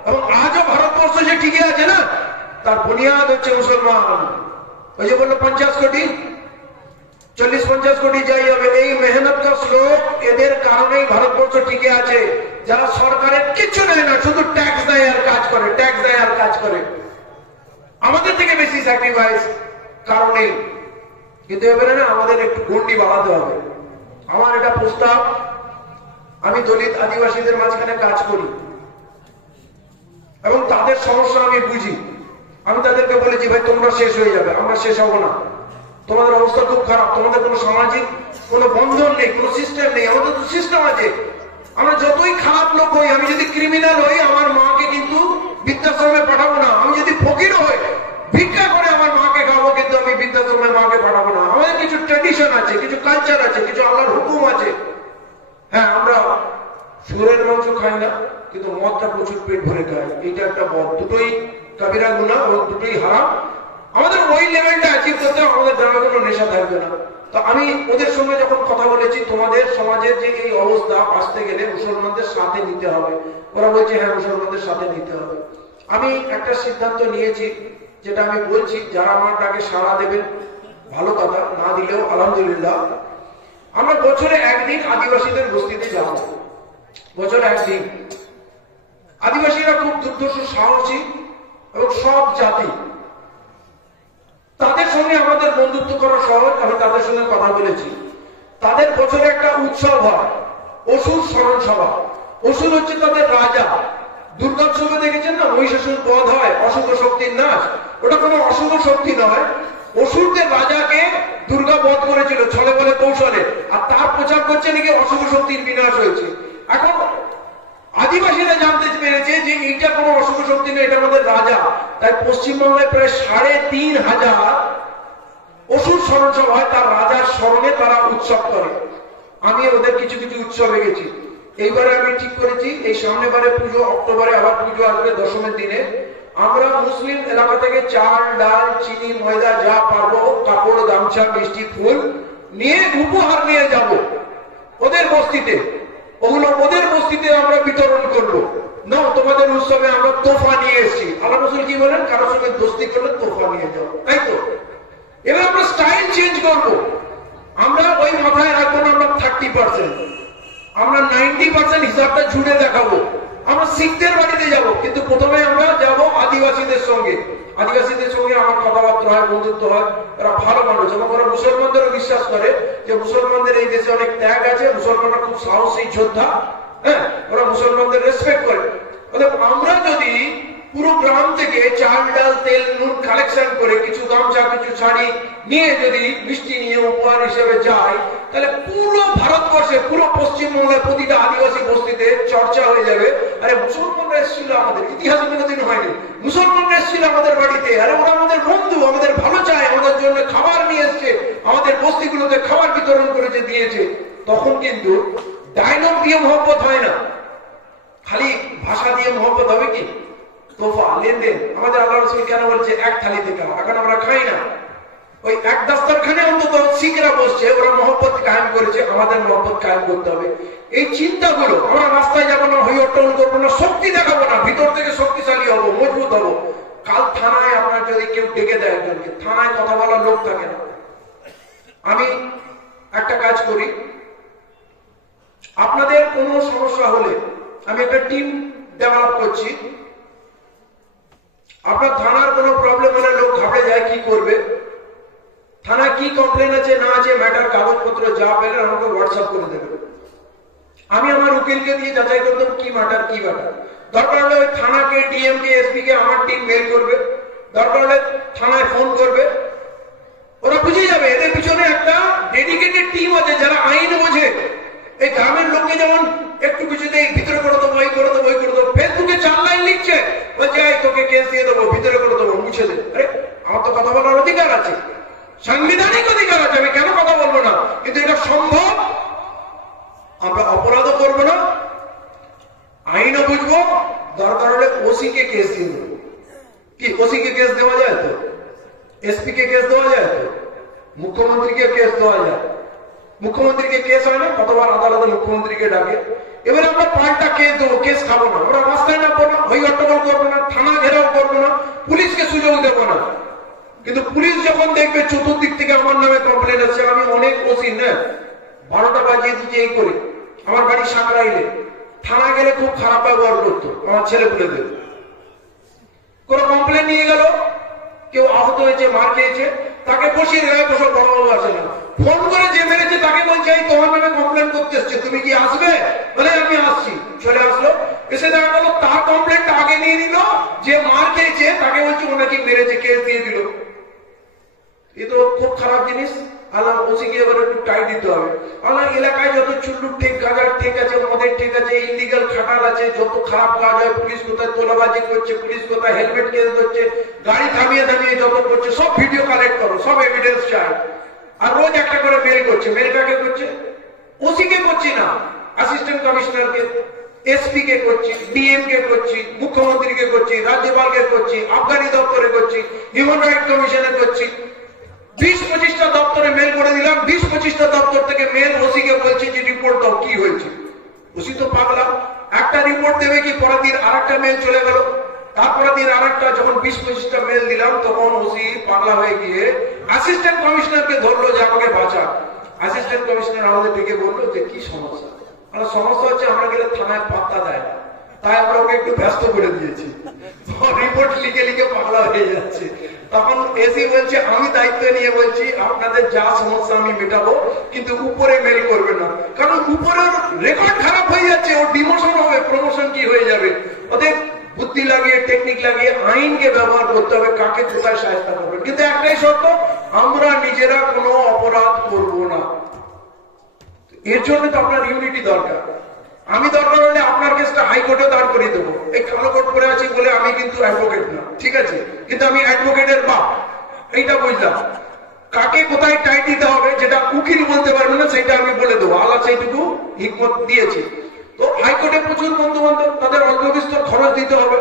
এবং আজও ভারতবর্ষ যে টিকে আছে না, তার বুনিয়াদ হচ্ছে মুসলমান। ওই যে বললো 50 কোটি, 40-50 কোটি যাই হবে, এই মেহনত কা শ্লোক, এদের কারণেই ভারতবর্ষ টিকে আছে। যারা সরকারের কিছু নেয় না, শুধু ট্যাক্স দেয় আর কাজ করে, ট্যাক্স দেয় আর কাজ করে, আমাদের থেকে বেশি স্যাক্রিফাইস কারণেই। কিন্তু এবারে না, আমাদের একটু গন্ডি বাড়াতে হবে। আমার এটা প্রস্তাব, আমি দলিত আদিবাসীদের মাঝখানে কাজ করি এবং তাদের সমস্যা আমি বুঝি। আমি তাদেরকে বলেছি, ভাই তোমরা শেষ হয়ে যাবে, আমরা শেষ হব না। তোমাদের অবস্থা খুব খারাপ, তোমাদের কোনো সামাজিক কোনো বন্ধন নেই, কোনো সিস্টেম নেই। আমাদের তো সিস্টেম আছে। আমরা যতই খারাপ লোক হই, আমি যদি ক্রিমিনাল হই, আমার মাকে কিন্তু বৃদ্ধাশ্রমে পাঠাবো না। আমি যদি ফকির হই, ভিক্ষা করে আমার মাকে খাবো, কিন্তু আমি বৃদ্ধাশ্রমে মাকে পাঠাবো না। আমাদের কিছু ট্র্যাডিশন আছে, কিছু কালচার আছে, কিছু আল্লাহর হুকুম আছে। হ্যাঁ, আমরা শুয়োরের মাংস খাই না, কিন্তু মদটা প্রচুর পেট ভরে খাই। এইটা একটা মদ, দুটোই কাবিরা গুনাহ এবং দুটোই হারাম। আমাদের ওই লেভেলটা অ্যাচিভ করতে আমাদের গ্রামে কোনো নেশা থাকবে না। তো আমি ওদের সঙ্গে যখন কথা বলেছি, তোমাদের সমাজের যে এই অবস্থা, বাঁচতে গেলে মুসলমানদের সাথে নিতে হবে। ওরা বলছে হ্যাঁ, মুসলমানদের সাথে নিতে হবে। আমি একটা সিদ্ধান্ত নিয়েছি, যেটা আমি বলছি, যারা আমার ডাকে সাড়া দেবেন ভালো কথা, না দিলেও আলহামদুলিল্লাহ। আমরা বছরে একদিন আদিবাসীদের বস্তিতে যাব, বছরে একদিন। আদিবাসীরা খুব দুর্ধর্ষ, সাহসী এবং সব জাতি, তাদের সঙ্গে আমাদের বন্ধুত্ব করা সহজ। আমি তাদের সঙ্গে কথা বলেছি। তাদের বছরে একটা উৎসব হয়, অসুর স্মরণ সভা। অসুর হচ্ছে তাদের রাজা। দুর্গোৎসবে দেখেছেন না, মহিষাসুর বধ হয়, অশুভ শক্তির নাচ। ওটা কোনো অশুভ শক্তি নয়, অসুরদের রাজাকে দুর্গা বধ করেছিল ছলে বলে কৌশলে, আর তার প্রচার করছে নাকি অশুভ শক্তির বিনাশ হয়েছে। এখন আদিবাসীরা জানতে পেরেছে যে এইটা কোনো অশুভ শক্তি নেই, এটা আমাদের রাজা। তাই পশ্চিমবঙ্গে প্রায় 3500 অসুর স্মরণ সভা হয়, তার রাজার স্মরণে তারা উৎসব করে। আমি ওদের কিছু কিছু উৎসবে গেছি। এইবারে আমি ঠিক করেছি, এই সামনে বারে পুজো, অক্টোবরে আবার পুজো আসবে, দশমের দিনে আমরা মুসলিম এলাকা থেকে চাল ডাল চিনি ময়দা যা পারবো কাপড় গামছা মিষ্টি ফুল নিয়ে উপহার নিয়ে যাব ওদের বস্তিতে, ওগুলো ওদের বস্তিতে আমরা বিতরণ করবো। না তোমাদের উৎসবে আমরা তোফা নিয়ে এসেছি। আল্লাহ রাসূল কি বলেন, কারোর সঙ্গে দোস্তি করলে তোফা নিয়ে যাও, তাই তো? এবার আমরা স্টাইল চেঞ্জ করবো। আমরা ওই মাথায় রাখবো না আমরা 30%, আমরা 90% হিসাবটা জুড়ে দেখাবো। আমরা শিখদের বাড়িতে যাব, কিন্তু প্রথমে আমরা যাব আদিবাসীদের সঙ্গে। আদিবাসীদের সঙ্গে আমার কথাবার্তা হয়, বন্ধুত্ব হয়। এরা ভালো মানুষ এবং ওরা মুসলমানদেরও বিশ্বাস করে যে মুসলমানদের এই দেশে অনেক ত্যাগ আছে, মুসলমানরা খুব সাহসী যোদ্ধা। হ্যাঁ, ওরা মুসলমানদের রেসপেক্ট করে। আমরা যদি পুরো গ্রাম থেকে চাল ডাল তেল নুন কালেকশন করে কিছু গামছা কিছু শাড়ি নিয়ে যদি মিষ্টি নিয়ে উপহার হিসেবে যাই, তাহলে পুরো ভারতবর্ষে পুরো পশ্চিমবঙ্গের প্রতিটা আদিবাসী বস্তিতে চর্চা হয়ে যাবে। আরে মুসলমানরা এসেছিল, আমাদের ইতিহাসে কোনোদিন হয়নি, মুসলমানরা এসেছিল আমাদের বাড়িতে, আরে ওরা আমাদের বন্ধু, আমাদের ভালো চায়, আমাদের জন্য খাবার নিয়ে এসছে, আমাদের বস্তিগুলোতে খাবার বিতরণ করেছে দিয়েছে। তখন কিন্তু ডায়লগ দিয়ে মহব্বত হয় না, খালি ভাষা দিয়ে মহব্বত হবে কি? তোফা লেনদেন। আমাদের আল্লাহ রাসূল কেন বলছে এক থালিতে খাও? এখন আমরা খাই না, ওই এক দস্তরখানে অন্তত শিখরা বসছে, ওরা মহব্বত কায়েম করেছে, আমাদের মহব্বত কায়েম করতে হবে। এই চিন্তাগুলো, আমরা রাস্তায় যাবো না, হইহট্টল করবো না, শক্তি দেখাবো না, ভিতর থেকে শক্তিশালী হবো, মজবুত হবো। কাল থানায় আপনার যদি কেউ ডেকে দেয় একজনকে, থানায় কথা বলার লোক থাকে না। আমি একটা কাজ করি, আপনাদের কোনো সমস্যা হলে আমি একটা টিম ডেভেলপ করছি। আপনার থানার কোনো প্রবলেম হলে লোক ঘাবড়ে যায়, কি করবে, থানায় কি কমপ্লেন আছে না আছে, ম্যাটার কাগজপত্র যা পেলেন আমাকে হোয়াটসঅ্যাপ করে দেবেন। আমি আমার উকিলকে দিয়ে যাচাই করে দেবো কি ম্যাটার কি ম্যাটার। দরকার হলে ওই থানাকে ডিএম কে এসপি কে আমার টিম মেল করবে, দরকার হলে থানায় ফোন করবে, ওরা বুঝে যাবে এদের পিছনে একটা ডেডিকেটেড টিম আছে যারা আইন বোঝে। এই গ্রামের লোককে যেমন একটু কিছুতে ভিতরে করে দেবো, এই করে দেবো, ওই করে দেবো, ফেসবুকে 4 লাইন লিখছে, বলছে তোকে কেস দিয়ে দেবো, ভিতরে করে দেবো, মুছে দেবো। আরে আমার তো কথা বলার অধিকার আছে, সাংবিধানিক অধিকার আছে, আমি কেন কথা বলবো না? কিন্তু এটা সম্ভব। আমরা অপরাধও করবো না, আইনও বুঝবো, দরকার হলে ওসি কে কেস দিয়ে দেবো। কি ওসি কে কেস দেওয়া যায় তো? এসপি কে কেস দেওয়া যায় তো? মুখ্যমন্ত্রীকে কেস দেওয়া যায়। মুখ্যমন্ত্রীকে কেস হয় না, কতবার আদালতে মুখ্যমন্ত্রীকে ডাকে। এবারে আমরা পাল্টা কেস দেবো, কেস খাবো না, আমরা রাস্তায় নামবো না, হইহট্টগোল করবো না, থানা ঘেরাও করবো না, পুলিশকে সুযোগ দেবো না। কিন্তু পুলিশ যখন দেখবে চতুর্দিক থেকে আমার নামে কমপ্লেন আসছে, আমি অনেক ওসি না 12টা বাজিয়ে দিচ্ছে এই করে, আমার বাড়ি সাঁকরাইলে, থানা গেলে খুব খারাপ ব্যবহার করতো আমার ছেলে পুলেদের। কোন কমপ্লেন নিয়ে গেল, কেউ আহত হয়েছে, মার খেয়েছে, তাকে বসিয়ে গায়ে বসে বড়বাবু আসে না, ফোন করে যে মেরেছে তাকে বলছে এই তোমার নামে কমপ্লেন করতে এসছে, তুমি কি আসবে? বলে আমি আসছি। চলে আসলো, এসে দেখা গেল তার কমপ্লেনটা আগে নিয়ে নিল, যে মার খেয়েছে তাকে বলছে ও নাকি মেরেছে, কেস দিয়ে দিল। এ তো খুব খারাপ জিনিস। আল্লাহ ওসিকে এবার একটু টাইট দিতে হবে। আল্লাহ এলাকায় যত চুল্লুর ঠিক, গাঁজার ঠিক আছে, মদের ঠিক আছে, ইলিগাল খাটাল আছে, যত খারাপ কাজ হয়, পুলিশ কোথায় তোলাবাজি করছে, পুলিশ কোথায় হেলমেট কেস করছে, গাড়ি থামিয়ে থামিয়ে যত করছে, সব ভিডিও কালেক্ট করো, সব এভিডেন্স চাই। আর রোজ একটা করে মেল করছে, মেল কাকে করছে? ওসিকে করছি না, অ্যাসিস্ট্যান্ট কমিশনারকে, এসপি কে করছি, ডিএম কে করছি, মুখ্যমন্ত্রীকে করছি, রাজ্যপালকে করছি, আবগারি দপ্তরে করছি, হিউম্যান রাইট কমিশনে করছি। 20-25টা দপ্তরে মেল করে দিলাম, 20-25টা দপ্তর থেকে মেল ওসিকে বলছি যে রিপোর্ট দাও কি হয়েছে। ওসি তো পাগলা, একটা রিপোর্ট দেবে কি পরের দিন আরেকটা মেল চলে গেল, তারপরের দিন আরেকটা। যখন 20-25টা মেল দিলাম তখন ওসি পাগলা হয়ে গিয়ে অ্যাসিস্ট্যান্ট কমিশনারকে ধরলো যে আমাকে বাঁচা। অ্যাসিস্ট্যান্ট কমিশনার আমাদের ডেকে বললো যে কি সমস্যা? আমার সমস্যা হচ্ছে আমরা গেলে থানায় পাত্তা দেয় না, তাই আমরা ওকে একটু ব্যস্ত করে দিয়েছি, রিপোর্ট লিখে লিখে পাগলা হয়ে যাচ্ছে। তখন এসি বলছে আমি দায়িত্ব নিয়ে বলছি আপনাদের যা সমস্যা আমি মেটাবো, কিন্তু উপরে মেল করবে না, কারণ উপরের রেকর্ড খারাপ হয়ে যাচ্ছে, ওর ডিমোশন হবে, প্রমোশন কি হয়ে যাবে। ওদের বুদ্ধি লাগিয়ে টেকনিক লাগিয়ে আইনকে ব্যবহার করতে হবে, কাকে কোথায় সাহায্য করবে। কিন্তু একটাই শর্ত, আমরা নিজেরা কোনো অপরাধ করব না। এর জন্য তো আপনার ইউনিটি দরকার। আমি দরকার হলে আপনার কেসটা হাইকোর্টে দাঁড় করিয়ে দেবো। এই কালো কোর্ট করে আছি বলে আমি কিন্তু অ্যাডভোকেট না, ঠিক আছে, কিন্তু আমি অ্যাডভোকেটের বাপ, এইটা বুঝলাম। কাকে কোথায় টাইট দিতে হবে যেটা উকিল বলতে পারবে না, সেটা আমি বলে দেবো। আল্লাহ সেইটুকু হিকমত দিয়েছি। তো হাইকোর্টে প্রচুর বন্ধু বান্ধব, তাদের অল্প বিস্তর খরচ দিতে হবে।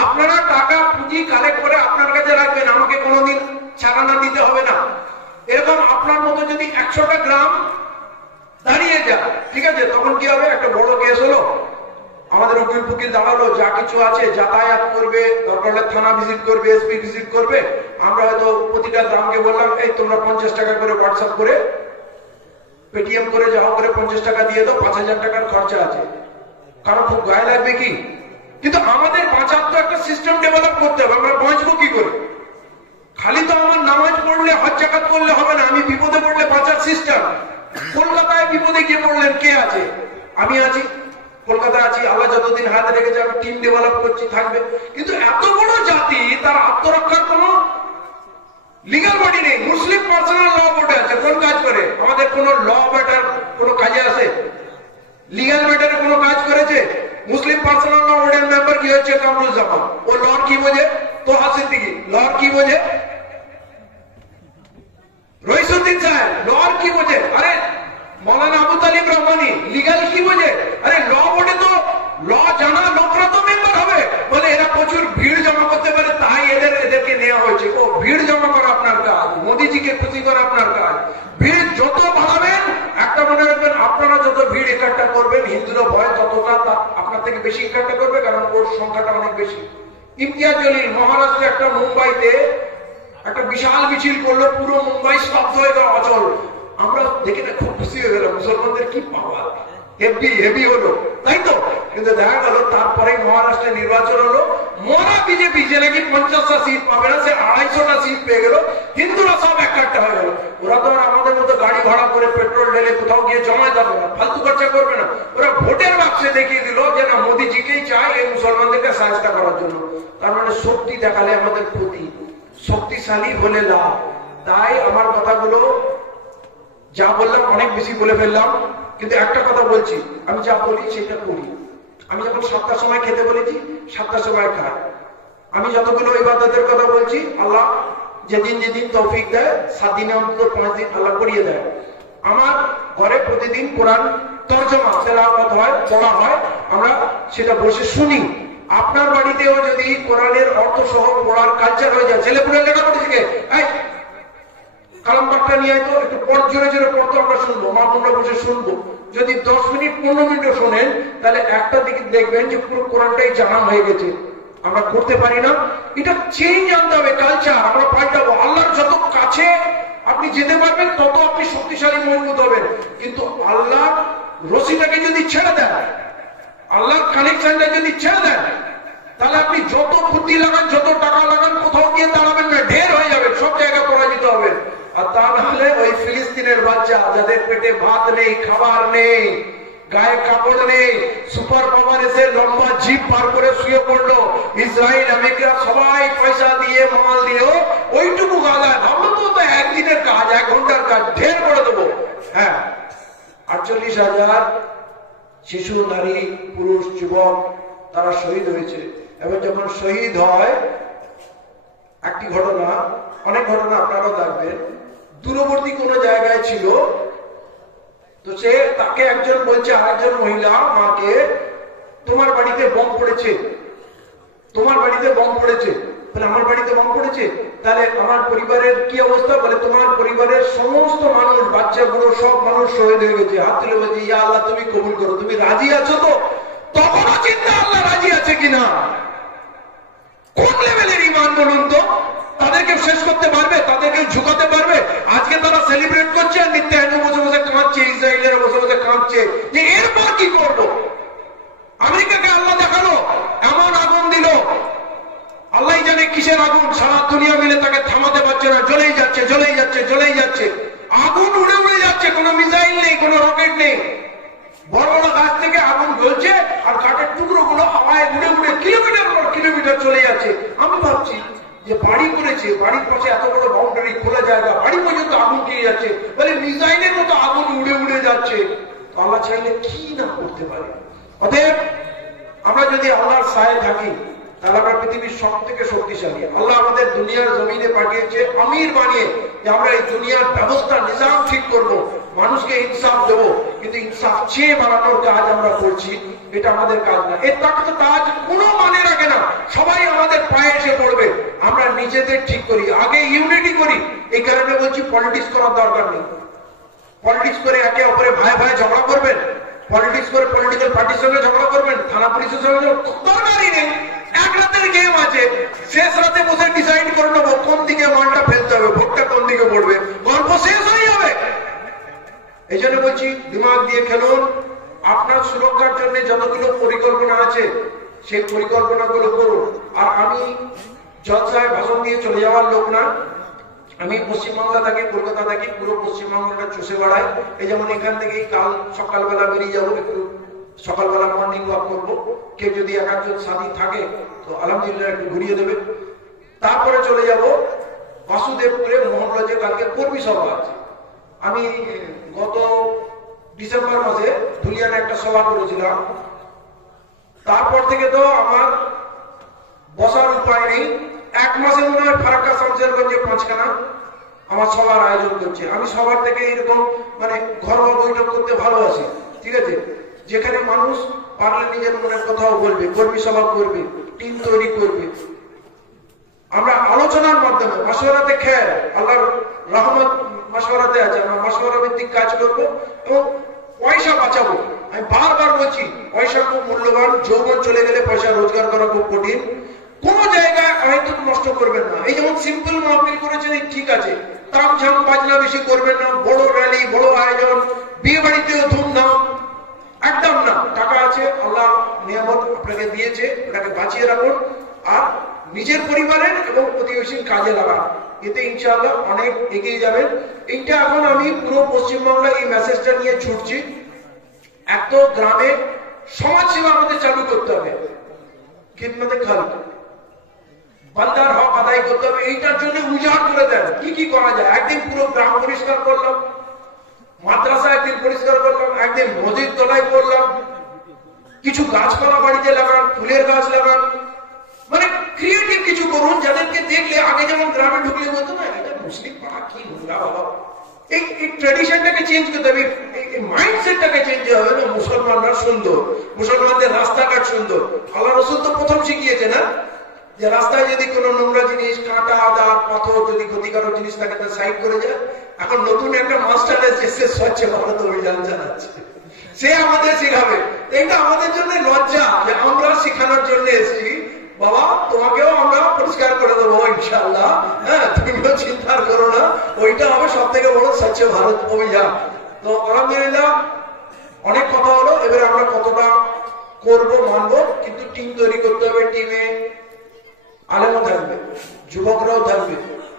আপনারা টাকা পুঁজি কালেক্ট করে আপনার কাছে রাখবেন, আমাকে কোনোদিন চালানা দিতে হবে না। এরকম আপনার মতো যদি 100টা গ্রাম দাঁড়িয়ে যায়, ঠিক আছে, তখন কি হবে? একটা বড় কেস হলো, আমাদের উকিল ফুকিল দাঁড়ালো, যা কিছু আছে যাতায়াত করবে, দরকার হলে থানা ভিজিট করবে, এসপি ভিজিট করবে। আমরা হয়তো প্রতিটা গ্রামকে বললাম, এই তোমরা 50 টাকা করে হোয়াটসঅ্যাপ করে, পেটিএম করে, যাওয়া করে 50 টাকা দিয়ে দাও, 5000 টাকার খরচা আছে। কারণ খুব গায়ে লাগবে কি? কিন্তু আমাদের বাঁচার তো একটা সিস্টেম ডেভেলপ করতে হবে। আমরা বাঁচবো কি করে? খালি তো আমার নামাজ পড়লে, হজ জাকাত করলে হবে না। আমি বিপদে পড়লে বাঁচার সিস্টেম। কলকাতায় বিপদে গিয়ে পড়লেন, কে আছে? আমি আছি, কলকাতায় আছি। আল্লাহ যতদিন হাতে রেখেছে, আমি টিম ডেভেলপ করছি, থাকবে। কিন্তু এত বড় জাতি, তার আত্মরক্ষার কোন লিগাল বডি নেই। মুসলিম পার্সোনাল ল বোর্ডে আছে, কোন কাজ করে? আমাদের কোন ল ম্যাটার কোন কাজে আছে? লিগাল ম্যাটারে কোন কাজ করেছে? মুসলিম পার্সোনাল ল বোর্ডের মেম্বার কি হচ্ছে? কামরুজ্জামান। ও লর কি বোঝে? তোহা সিদ্দিকী লর কি বোঝে? রইসুদ্দিন সাহেব লর কি বোঝে? আরে মৌলানা আবু তালিব রহমানি লিগাল কি বোঝে? আরে ল বোর্ডে তো ল জানা লোকরা তো মেম্বার হবে। বলে এরা প্রচুর ভিড় জমা করতে পারে, তাই এদেরকে নেওয়া হয়েছে। ও ভিড় জমা করা আপনার কাজ, মোদিজিকে খুশি করা আপনার কাজ। ভিড় যত বাড়াবেন, একটা মনে রাখবেন, আপনারা যত ভিড় একাট্টা করবেন, হিন্দুরা ভয় ততটা আপনার থেকে বেশি একাট্টা করবে, কারণ ওর সংখ্যাটা অনেক বেশি। ইমতিয়াজ জলিল মহারাষ্ট্রে একটা মুম্বাইতে একটা বিশাল মিছিল করলো, পুরো মুম্বাই স্তব্ধ হয়ে গেল, অচল। আমরা দেখে না খুব খুশি হয়ে গেলাম, মুসলমানদের কি পাওয়ার, হেভি হলো, তাই তো? কিন্তু দেখা গেল তারপরে মহারাষ্ট্রে নির্বাচন হলো, মরা বিজেপি যে নাকি 50টা সিট পাবে না, সে 250টা সিট পেয়ে গেল। হিন্দুরা সব একটা হয়ে গেল। ওরা তো আমাদের মতো গাড়ি ভাড়া করে পেট্রোল ঢেলে কোথাও গিয়ে জমায় যাবে না, ফালতু খরচা করবে না। ওরা ভোটের বাক্সে দেখিয়ে দিল যে না, মোদিজিকেই চায় এই মুসলমানদেরকে সাহায্য করার জন্য। তার মানে শক্তি দেখালে আমাদের ক্ষতি, শক্তিশালী হলে লাভ। তাই আমার কথাগুলো যা বললাম অনেক বেশি বলে ফেললাম, কিন্তু একটা কথা বলছি, আমি যা বলি সেটা করি। আমি যখন 7টার সময় খেতে বলেছি, 7টার সময় খাই। আমি যতগুলো ইবাদতের কথা বলছি, আল্লাহ যেদিন যেদিন তৌফিক দেয়, 7 দিনে অন্তত 5 দিন আল্লাহ করিয়ে দেয়। আমার ঘরে প্রতিদিন কোরআন তরজমা তেলাওয়াত হয়, পড়া হয়, আমরা সেটা বসে শুনি। আপনার বাড়িতেও যদি কোরআনের অর্থ সহ পড়ার কালচার হয়ে যায়, ছেলেপুলে লেখাপড়া থেকে কালাম পাঠটা নিয়ে তো একটু পড়, জোরে জোরে পড়তো, আমরা শুনবো, মা বোনরা বসে শুনবো। যদি 10 মিনিট 15 মিনিটও শোনেন, তাহলে একটা দিকে দেখবেন যে পুরো কোরআনটাই জানা হয়ে গেছে। আমরা করতে পারি না, এটা চেঞ্জ আনতে হবে, কালচার আমরা পাল্টাবো। আল্লাহর যত কাছে আপনি যেতে পারবেন, তত আপনি শক্তিশালী মজবুত হবেন। কিন্তু আল্লাহ রশিটাকে যদি ছেড়ে দেন, আল্লাহর কানেকশনটা যদি ছেড়ে দেন, তাহলে আপনি যত বুদ্ধি লাগান, যত টাকা লাগান, কোথাও গিয়ে দাঁড়াবেন না, ঢের হয়ে যাবে, সব জায়গায় পরাজিত হবেন। আর তা না হলে ওই ফিলিস্তিনের বাচ্চা, যাদের পেটে ভাত নেই, খাবার নেই, গায়ে কাপড় নেই, সুপার পাওয়ার এসে লম্বা জিপ পার করে শুয়ে পড়লো, ইসরায়েল আমেরিকা সবাই পয়সা দিয়ে, মাল দিয়েও ওইটুকু গালায় ভাবলো তো একদিনের কাজ, 1 ঘন্টার কাজ, ঢের করে দেবো। হ্যাঁ, 48,000 শিশু, নারী, পুরুষ, যুবক তারা শহীদ হয়েছে। এবং যখন শহীদ হয়, একটি ঘটনা, অনেক ঘটনা আপনারাও দেখবেন, দূরবর্তী কোন জায়গায় ছিল, তো সে তাকে একজন বলছে, আরেকজন মহিলা মাকে, তোমার বাড়িতে বোম পড়েছে, তোমার বাড়িতে বোম পড়েছে। বলে আমার বাড়িতে বোম পড়েছে, তাহলে আমার পরিবারের কি অবস্থা? বলে তোমার পরিবারের সমস্ত মানুষ, বাচ্চা বুড়ো সব মানুষ শহীদ হয়ে গেছে। হাত তুলে বলছে, ইয়া আল্লাহ তুমি কবুল করো, তুমি রাজি আছো তো? তখনও চিন্তা আল্লাহ রাজি আছে কিনা। কোন লেভেলের ঈমান বলুন তো? তাদেরকে শেষ করতে পারবে? তাদেরকে ঝুঁকাতে পারবে? আজকে তারা সেলিব্রেট করছে, আর নিত্যানন্দ বসে বসে কাঁদছে, ইসরায়েলের বসে বসে কাঁদছে যে এরপর কি করব। আমেরিকাকে আল্লাহ দেখালো, এমন আগুন দিল, আল্লাহ জানে কিসের আগুন, সারা দুনিয়া মিলে তাকে থামাতে পারছে না, জ্বলেই যাচ্ছে, জ্বলেই যাচ্ছে, জ্বলেই যাচ্ছে, আগুন উড়ে উড়ে যাচ্ছে, কোনো মিসাইল নেই, কোনো রকেট নেই। বড় বড় গাছ থেকে আগুন জ্বলছে, আর কাঠের টুকরো গুলো হাওয়ায় উড়ে উড়ে কিলোমিটার পর কিলোমিটার চলে যাচ্ছে। আমি ভাবছি যে বাড়ি করেছে, বাড়ির পাশে এত বড় বাউন্ডারি, খোলা জায়গা, বাড়ি পর্যন্ত আগুন খেয়ে যাচ্ছে, বলে মিসাইলের মতো আগুন উড়ে উড়ে যাচ্ছে। আল্লাহ চাইলে কি না করতে পারে। অতএব আমরা যদি আল্লাহর ছায়ায় থাকি, তাহলে আমরা পৃথিবীর সব থেকে শক্তিশালী। আল্লাহ আমাদের দুনিয়ার জমিনে পাঠিয়েছে আমির বানিয়ে, যে আমরা এই দুনিয়ার ব্যবস্থা, নিজাম ঠিক করব, মানুষকে ইনসাফ দেবো। কিন্তু ইনসাফ চেয়ে বানানোর কাজ আমরা করছি, এটা আমাদের কাজ না। এর কাজ কোনো মানে রাখে না, সবাই আমাদের পায়ে এসে পড়বে। আমরা নিজেদের ঠিক করি, আগে ইউনিটি করি। এই কারণে বলছি পলিটিক্স করার দরকার নেই। পলিটিক্স করে একে অপরে ভাই ভাই ঝগড়া করবেন, পলিটিক্স করে পলিটিক্যাল পার্টির সঙ্গে ঝগড়া করবেন, থানা পুলিশের সঙ্গে দরকারই নেই। এক রাতের গেম আছে, শেষ রাতে বসে ডিসাইড করে নেবো কোন দিকে মালটা ফেলতে হবে, ভোটটা কোন দিকে পড়বে, গল্প শেষ হয়ে যাবে। এই জন্য বলছি দিমাগ দিয়ে খেলুন। আপনার সুরক্ষার জন্য যতগুলো পরিকল্পনা আছে সেই পরিকল্পনাগুলো করুন। আর আমি জলসায় ভাষণ দিয়ে চলে যাওয়ার লোক না। আমি পশ্চিমবাংলা থাকি, কলকাতা থাকি, পুরো পশ্চিমবাংলাটা চষে বেড়াই। এই যেমন এখান থেকেই কাল সকালবেলা বেরিয়ে যাবো, একটু সকালবেলা মর্নিং ওয়াক করবো। কেউ যদি এক একজন সাথী থাকে তো আলহামদুলিল্লাহ একটু ঘুরিয়ে দেবে। তারপরে চলে যাব বাসুদেবপুরে মোহনগঞ্জে, কালকে কর্মী সভা আছে। আমি গত ডিসেম্বর মাসে ধুলিয়ানে একটা সভা করেছিলাম। তারপর থেকে তো আমার বসার উপায় নেই। এক মাসে মনে হয় ফারাক্কা শামশেরগঞ্জে 5খানা আমার সভার আয়োজন করছে। আমি সবার থেকে এরকম মানে ঘরোয়া বৈঠক করতে ভালোবাসি, ঠিক আছে, যেখানে মানুষ পারলে নিজের মনের কথাও বলবে, কর্মী সভা করবে, টিম তৈরি করবে। আমরা আলোচনার মাধ্যমে মাশওয়ারাতে খেয়াল, আল্লাহর রহমত মাশওয়ারাতে আছে, আমরা মাশওয়ারা ভিত্তিক কাজ করবো এবং পয়সা বাঁচাবো। আমি বারবার বলছি পয়সা খুব মূল্যবান, যৌবন চলে গেলে পয়সা রোজগার করা খুব কঠিন। কোন জায়গায় হয়তো নষ্ট করবেন না। এই যেমন সিম্পল মাহফিল করেছেন, ঠিক আছে, তামঝাম বাজনা বেশি করবেন না, বড় র্যালি, বড় আয়োজন, বিয়ে বাড়িতেও ধুমধাম একদম না। টাকা আছে, আল্লাহ নিয়ামত আপনাকে দিয়েছে, ওটাকে বাঁচিয়ে রাখুন আর নিজের পরিবারের এবং প্রতিবেশীর কাজে লাগান। এতে ইনশাআল্লাহ অনেক এগিয়ে যাবেন। এইটা এখন আমি পুরো পশ্চিমবাংলায় এই মেসেজটা নিয়ে ছুটছি। এত গ্রামে সমাজ সেবা আমাদের চালু করতে হবে, খিদমতে খালক, বান্দার হক আদায় করতে হবে। এইটার জন্য উজাড় করে দেন কি কি করা যায়। একদিন পুরো গ্রাম পরিষ্কার করলাম, মাদ্রাসা একদিন পরিষ্কার করলাম, একদিন নদীর তলায় করলাম, কিছু গাছপালা বাড়িতে লাগান, ফুলের গাছ লাগান, মানে ক্রিয়েটিভ কিছু করুন যাদেরকে দেখলে আগে যেমন গ্রামে ঢুকলে বলতো না এটা মুসলিম পাড়া, কি নোংরা বাবা। এই ট্র্যাডিশনটাকে চেঞ্জ করতে হবে, এই মাইন্ডসেটটাকে চেঞ্জ হবে না। মুসলমানরা সুন্দর, মুসলমানদের রাস্তাঘাট সুন্দর। আল্লাহ রসুল তো প্রথম শিখিয়েছে না যে রাস্তায় যদি কোনো নোংরা জিনিস, কাঁটা, দাঁত, পাথর যদি ক্ষতিকারক জিনিস থাকে তা সাইড করে যায়। এখন নতুন একটা মাস্টার এসে স্বচ্ছ ভারত অভিযান চালাচ্ছে, সে আমাদের শেখাবে। এইটা আমাদের জন্য লজ্জা যে আমরা শেখানোর জন্য এসেছি। বাবা তোমাকেও আমরা পরিষ্কার করে দেবো ইনশাআল্লাহ, হ্যাঁ, তুমিও চিন্তা করো না। ওইটা হবে সব থেকে বড় স্বচ্ছ ভারত অভিযান। তো আলহামদুলিল্লাহ অনেক কথা হলো, এবারে আমরা কতটা করবো মানবো, কিন্তু টিম তৈরি করতে হবে। টিমে আলেমও থাকবে, যুবকরাও থাকবে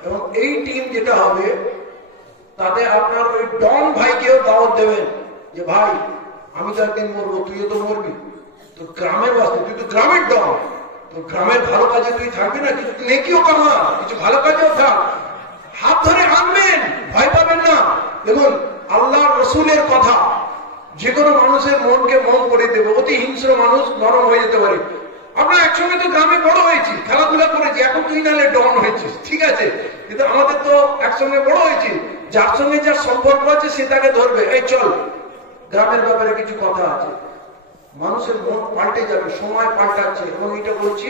এবং এই টিম যেটা হবে তাতে আপনার ওই ডন ভাইকেও দাওয়াত দেবেন যে ভাই আমি তো একদিন মরবো, তুইও তো মরবি, তো গ্রামের বাস্তে তুই তো গ্রামের ডন, তো গ্রামের ভালো কাজে তুই থাকবি না, কিছু নেকিও কামা, কিছু ভালো কাজেও থাক, হাত ধরে আনবেন, ভয় পাবেন না। দেখুন আল্লাহ রসুলের কথা যে কোনো মানুষের মনকে মন করে দেবে। অতি হিংস্র মানুষ নরম হয়ে যেতে পারে। আমরা একসঙ্গে তো গ্রামে বড় হয়েছি, খেলাধুলা করেছি, এখন তুই নাহলে ডন হয়েছিস, ঠিক আছে, কিন্তু আমাদের তো একসঙ্গে বড় হয়েছি। যার সঙ্গে যার সম্পর্ক আছে সে তাকে ধরবে, এই চল গ্রামের ব্যাপারে কিছু কথা আছে। মানুষের মন পাল্টে যাবে, সময় পাল্টাচ্ছে। এবং এটা বলছি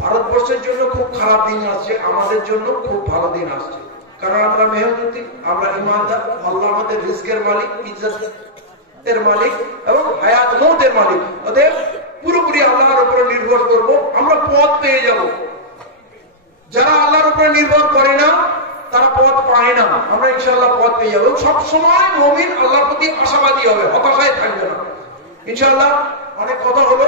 ভারতবর্ষের জন্য খুব খারাপ দিন আসছে, আমাদের জন্য খুব ভালো দিন আসছে। কারণ আমরা মেহনতি, আমরা ইমানদার, আল্লাহ আমাদের রিস্কের মালিক, ইজ্জতের মালিক এবং হায়াত মৌতের মালিক। অতএব পুরোপুরি আল্লাহর উপরে নির্ভর করব, আমরা পথ পেয়ে যাব। যারা আল্লাহর উপরে নির্ভর করে না তারা পথ পায় না, আমরা ইনশাআল্লাহ পথ পেয়ে যাবো। সব সময় মুমিন আল্লাহর প্রতি আশাবাদী হবে, হতাশায় থাকবে না ইনশাআল্লাহ। অনেক কথা হলো,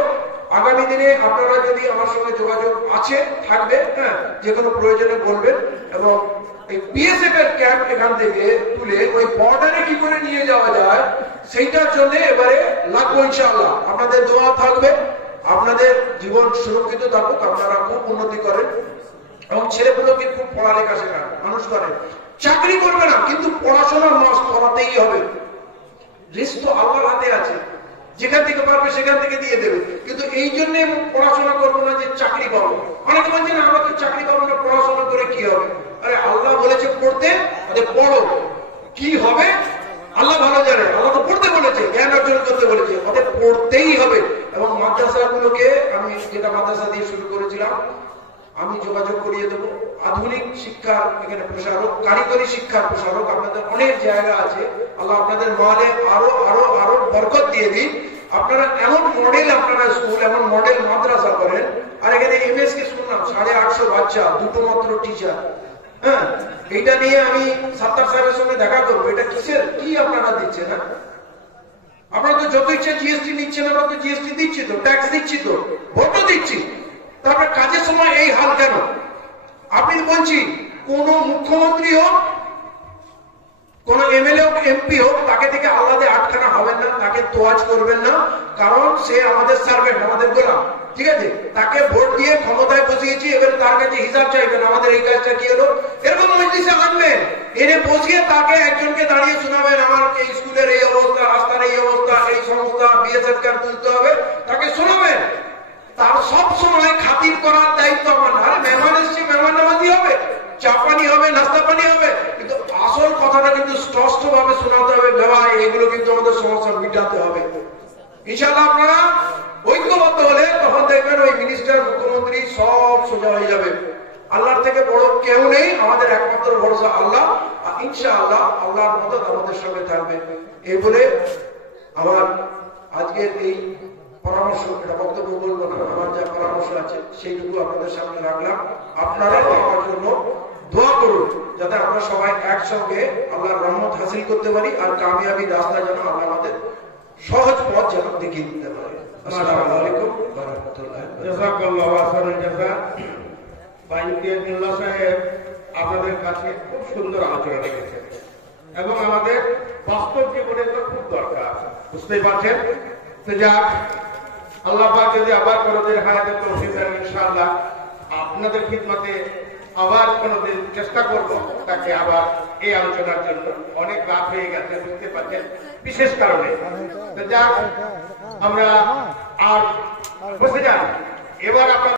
আগামী দিনে আপনারা যদি আমার সঙ্গে যোগাযোগ আছে থাকবে, হ্যাঁ, যে কোনো প্রয়োজনে বলবেন। এবং এই বিএসএফ এর ক্যাম্প এখান থেকে তুলে ওই বর্ডারে কি করে নিয়ে যাওয়া যায় সেইটার জন্য এবারে লাগবো ইনশাআল্লাহ। আপনাদের দোয়া থাকবে, আপনাদের জীবন সুরক্ষিত থাকুক, আপনারা খুব উন্নতি করেন এবং ছেলেগুলোকে খুব পড়ালেখা শেখান, মানুষ করেন। চাকরি করবে না কিন্তু পড়াশোনা মাস্ট করাতেই হবে। রিস্ক তো আল্লাহর হাতে আছে, যেখান থেকে পারবে সেখান থেকে দিয়ে দেবে। কিন্তু এই জন্য পড়াশোনা করবো না যে চাকরি করবো। অনেকে বলছেন আমাকে চাকরি করবো না, পড়াশোনা করে কি হবে? আরে আল্লাহ বলেছে পড়তে, পড়ো, কি হবে আল্লাহ ভালো জানে, আল্লাহ তো পড়তে বলেছে, জ্ঞান অর্জন করতে বলেছে, ওদের পড়তেই হবে। এবং মাদ্রাসাগুলোকে আমি যেটা মাদ্রাসা দিয়ে শুরু করেছিলাম, আমি যোগাযোগ করিয়ে দেবো। আধুনিক শিক্ষার এখানে প্রসারক, কারিগরি শিক্ষার প্রসারক আপনাদের অনেক জায়গা আছে। আল্লাহ আপনাদের মালে আরো আরো আরো বরকত দিয়ে দিন। আপনারা এমন মডেল, আপনারা স্কুল এমন মডেল মাদ্রাসা করেন। আর এখানে এমএস কে শুনলাম 850 বাচ্চা, দুটো মাত্র টিচার। হ্যাঁ, এইটা নিয়ে আমি সাত্তার সাহেবের সঙ্গে দেখা করবো। এটা কিসের কি আপনারা দিচ্ছেন? না আপনারা তো যত ইচ্ছা জিএসটি নিচ্ছেন, আমরা তো জিএসটি দিচ্ছি, তো ট্যাক্স দিচ্ছি, তো ভোটও দিচ্ছি। তারপরে কাজের সময় এই হাল কেন? আপনি বলছি কোন মুখ্যমন্ত্রী হোক, কোন এমএলএ হোক, এমপি হোক, তাকে থেকে আল্লাদে আটকানা হবেন না, তাকে তোয়াজ করবেন না। কারণ সে আমাদের সার্ভেন্ট, আমাদের গোলাম। ঠিক আছে, তাকে ভোট দিয়ে ক্ষমতায় বসিয়েছি, এবার তার কাছে হিসাব চাইবেন, আমাদের এই কাজটা কি হলো। এরকম মজলিসে আনবেন, এনে বসিয়ে তাকে একজনকে দাঁড়িয়ে শোনাবেন, আমার এই স্কুলের এই অবস্থা, রাস্তার এই অবস্থা, এই সংস্থা, বিএসএফ ক্যাম্প তুলতে হবে, তাকে শোনাবেন। তার সব সময় খাতির করার দায়িত্ব আমার। আর মেহমান এসছে, মেহমান নামাজি হবে, চা পানি হবে, নাস্তা পানি হবে, কিন্তু আসল কথাটা কিন্তু স্পষ্ট ভাবে শোনাতে হবে। ভাই, এগুলো কিন্তু আমাদের সমস্যা মিটাতে হবে। ইনশাআল্লাহ আপনারা ঐক্যবদ্ধ হলে তখন দেখবেন ওই মিনিস্টার, মুখ্যমন্ত্রী সব সোজা হয়ে যাবে। আল্লাহর থেকে বড় কেউ নেই, আমাদের একমাত্র ভরসা আল্লাহ। আর ইনশাআল্লাহ আল্লাহর মদদ আমাদের সঙ্গে থাকবে। এই বলে আমার আজকের এই পরামর্শ, এটা বক্তব্য বলবো না, আমার যা পরামর্শ আছে সেইটুকু আপনাদের সামনে রাখলাম। আপনারা আমার জন্য দোয়া করুন, যাতে আমরা সবাই একসঙ্গে আল্লাহর রহমত হাসিল করতে পারি, আর কামিয়াবি রাস্তা যেন আল্লাহ আমাদের সহজ পথ যেন দেখিয়ে দিতে পারে। আসসালামু আলাইকুম ওয়া রাহমাতুল্লাহি। জাযাকাল্লাহু খায়রান জাযা। ভাই ইমতিয়াজুল্লাহ সাহেব আপনাদের কাছে খুব সুন্দর আলোচনা রেখেছেন এবং আমাদের বাস্তব জীবনে তো খুব দরকার, বুঝতেই পারছেন। তো যাক, আল্লাহ পাক যদি আবার কোনদিন হায়াতে তৌফিক দেন, ইনশাআল্লাহ আপনাদের খিদমতে আবার কোনদিন চেষ্টা করব, তাকে আবার এই আলোচনার জন্য। অনেক রাত হয়ে গেছে, বুঝতে পারছেন, বিশেষ কারণে। তো যাক, আমরা আর বসে যান এবার আপনার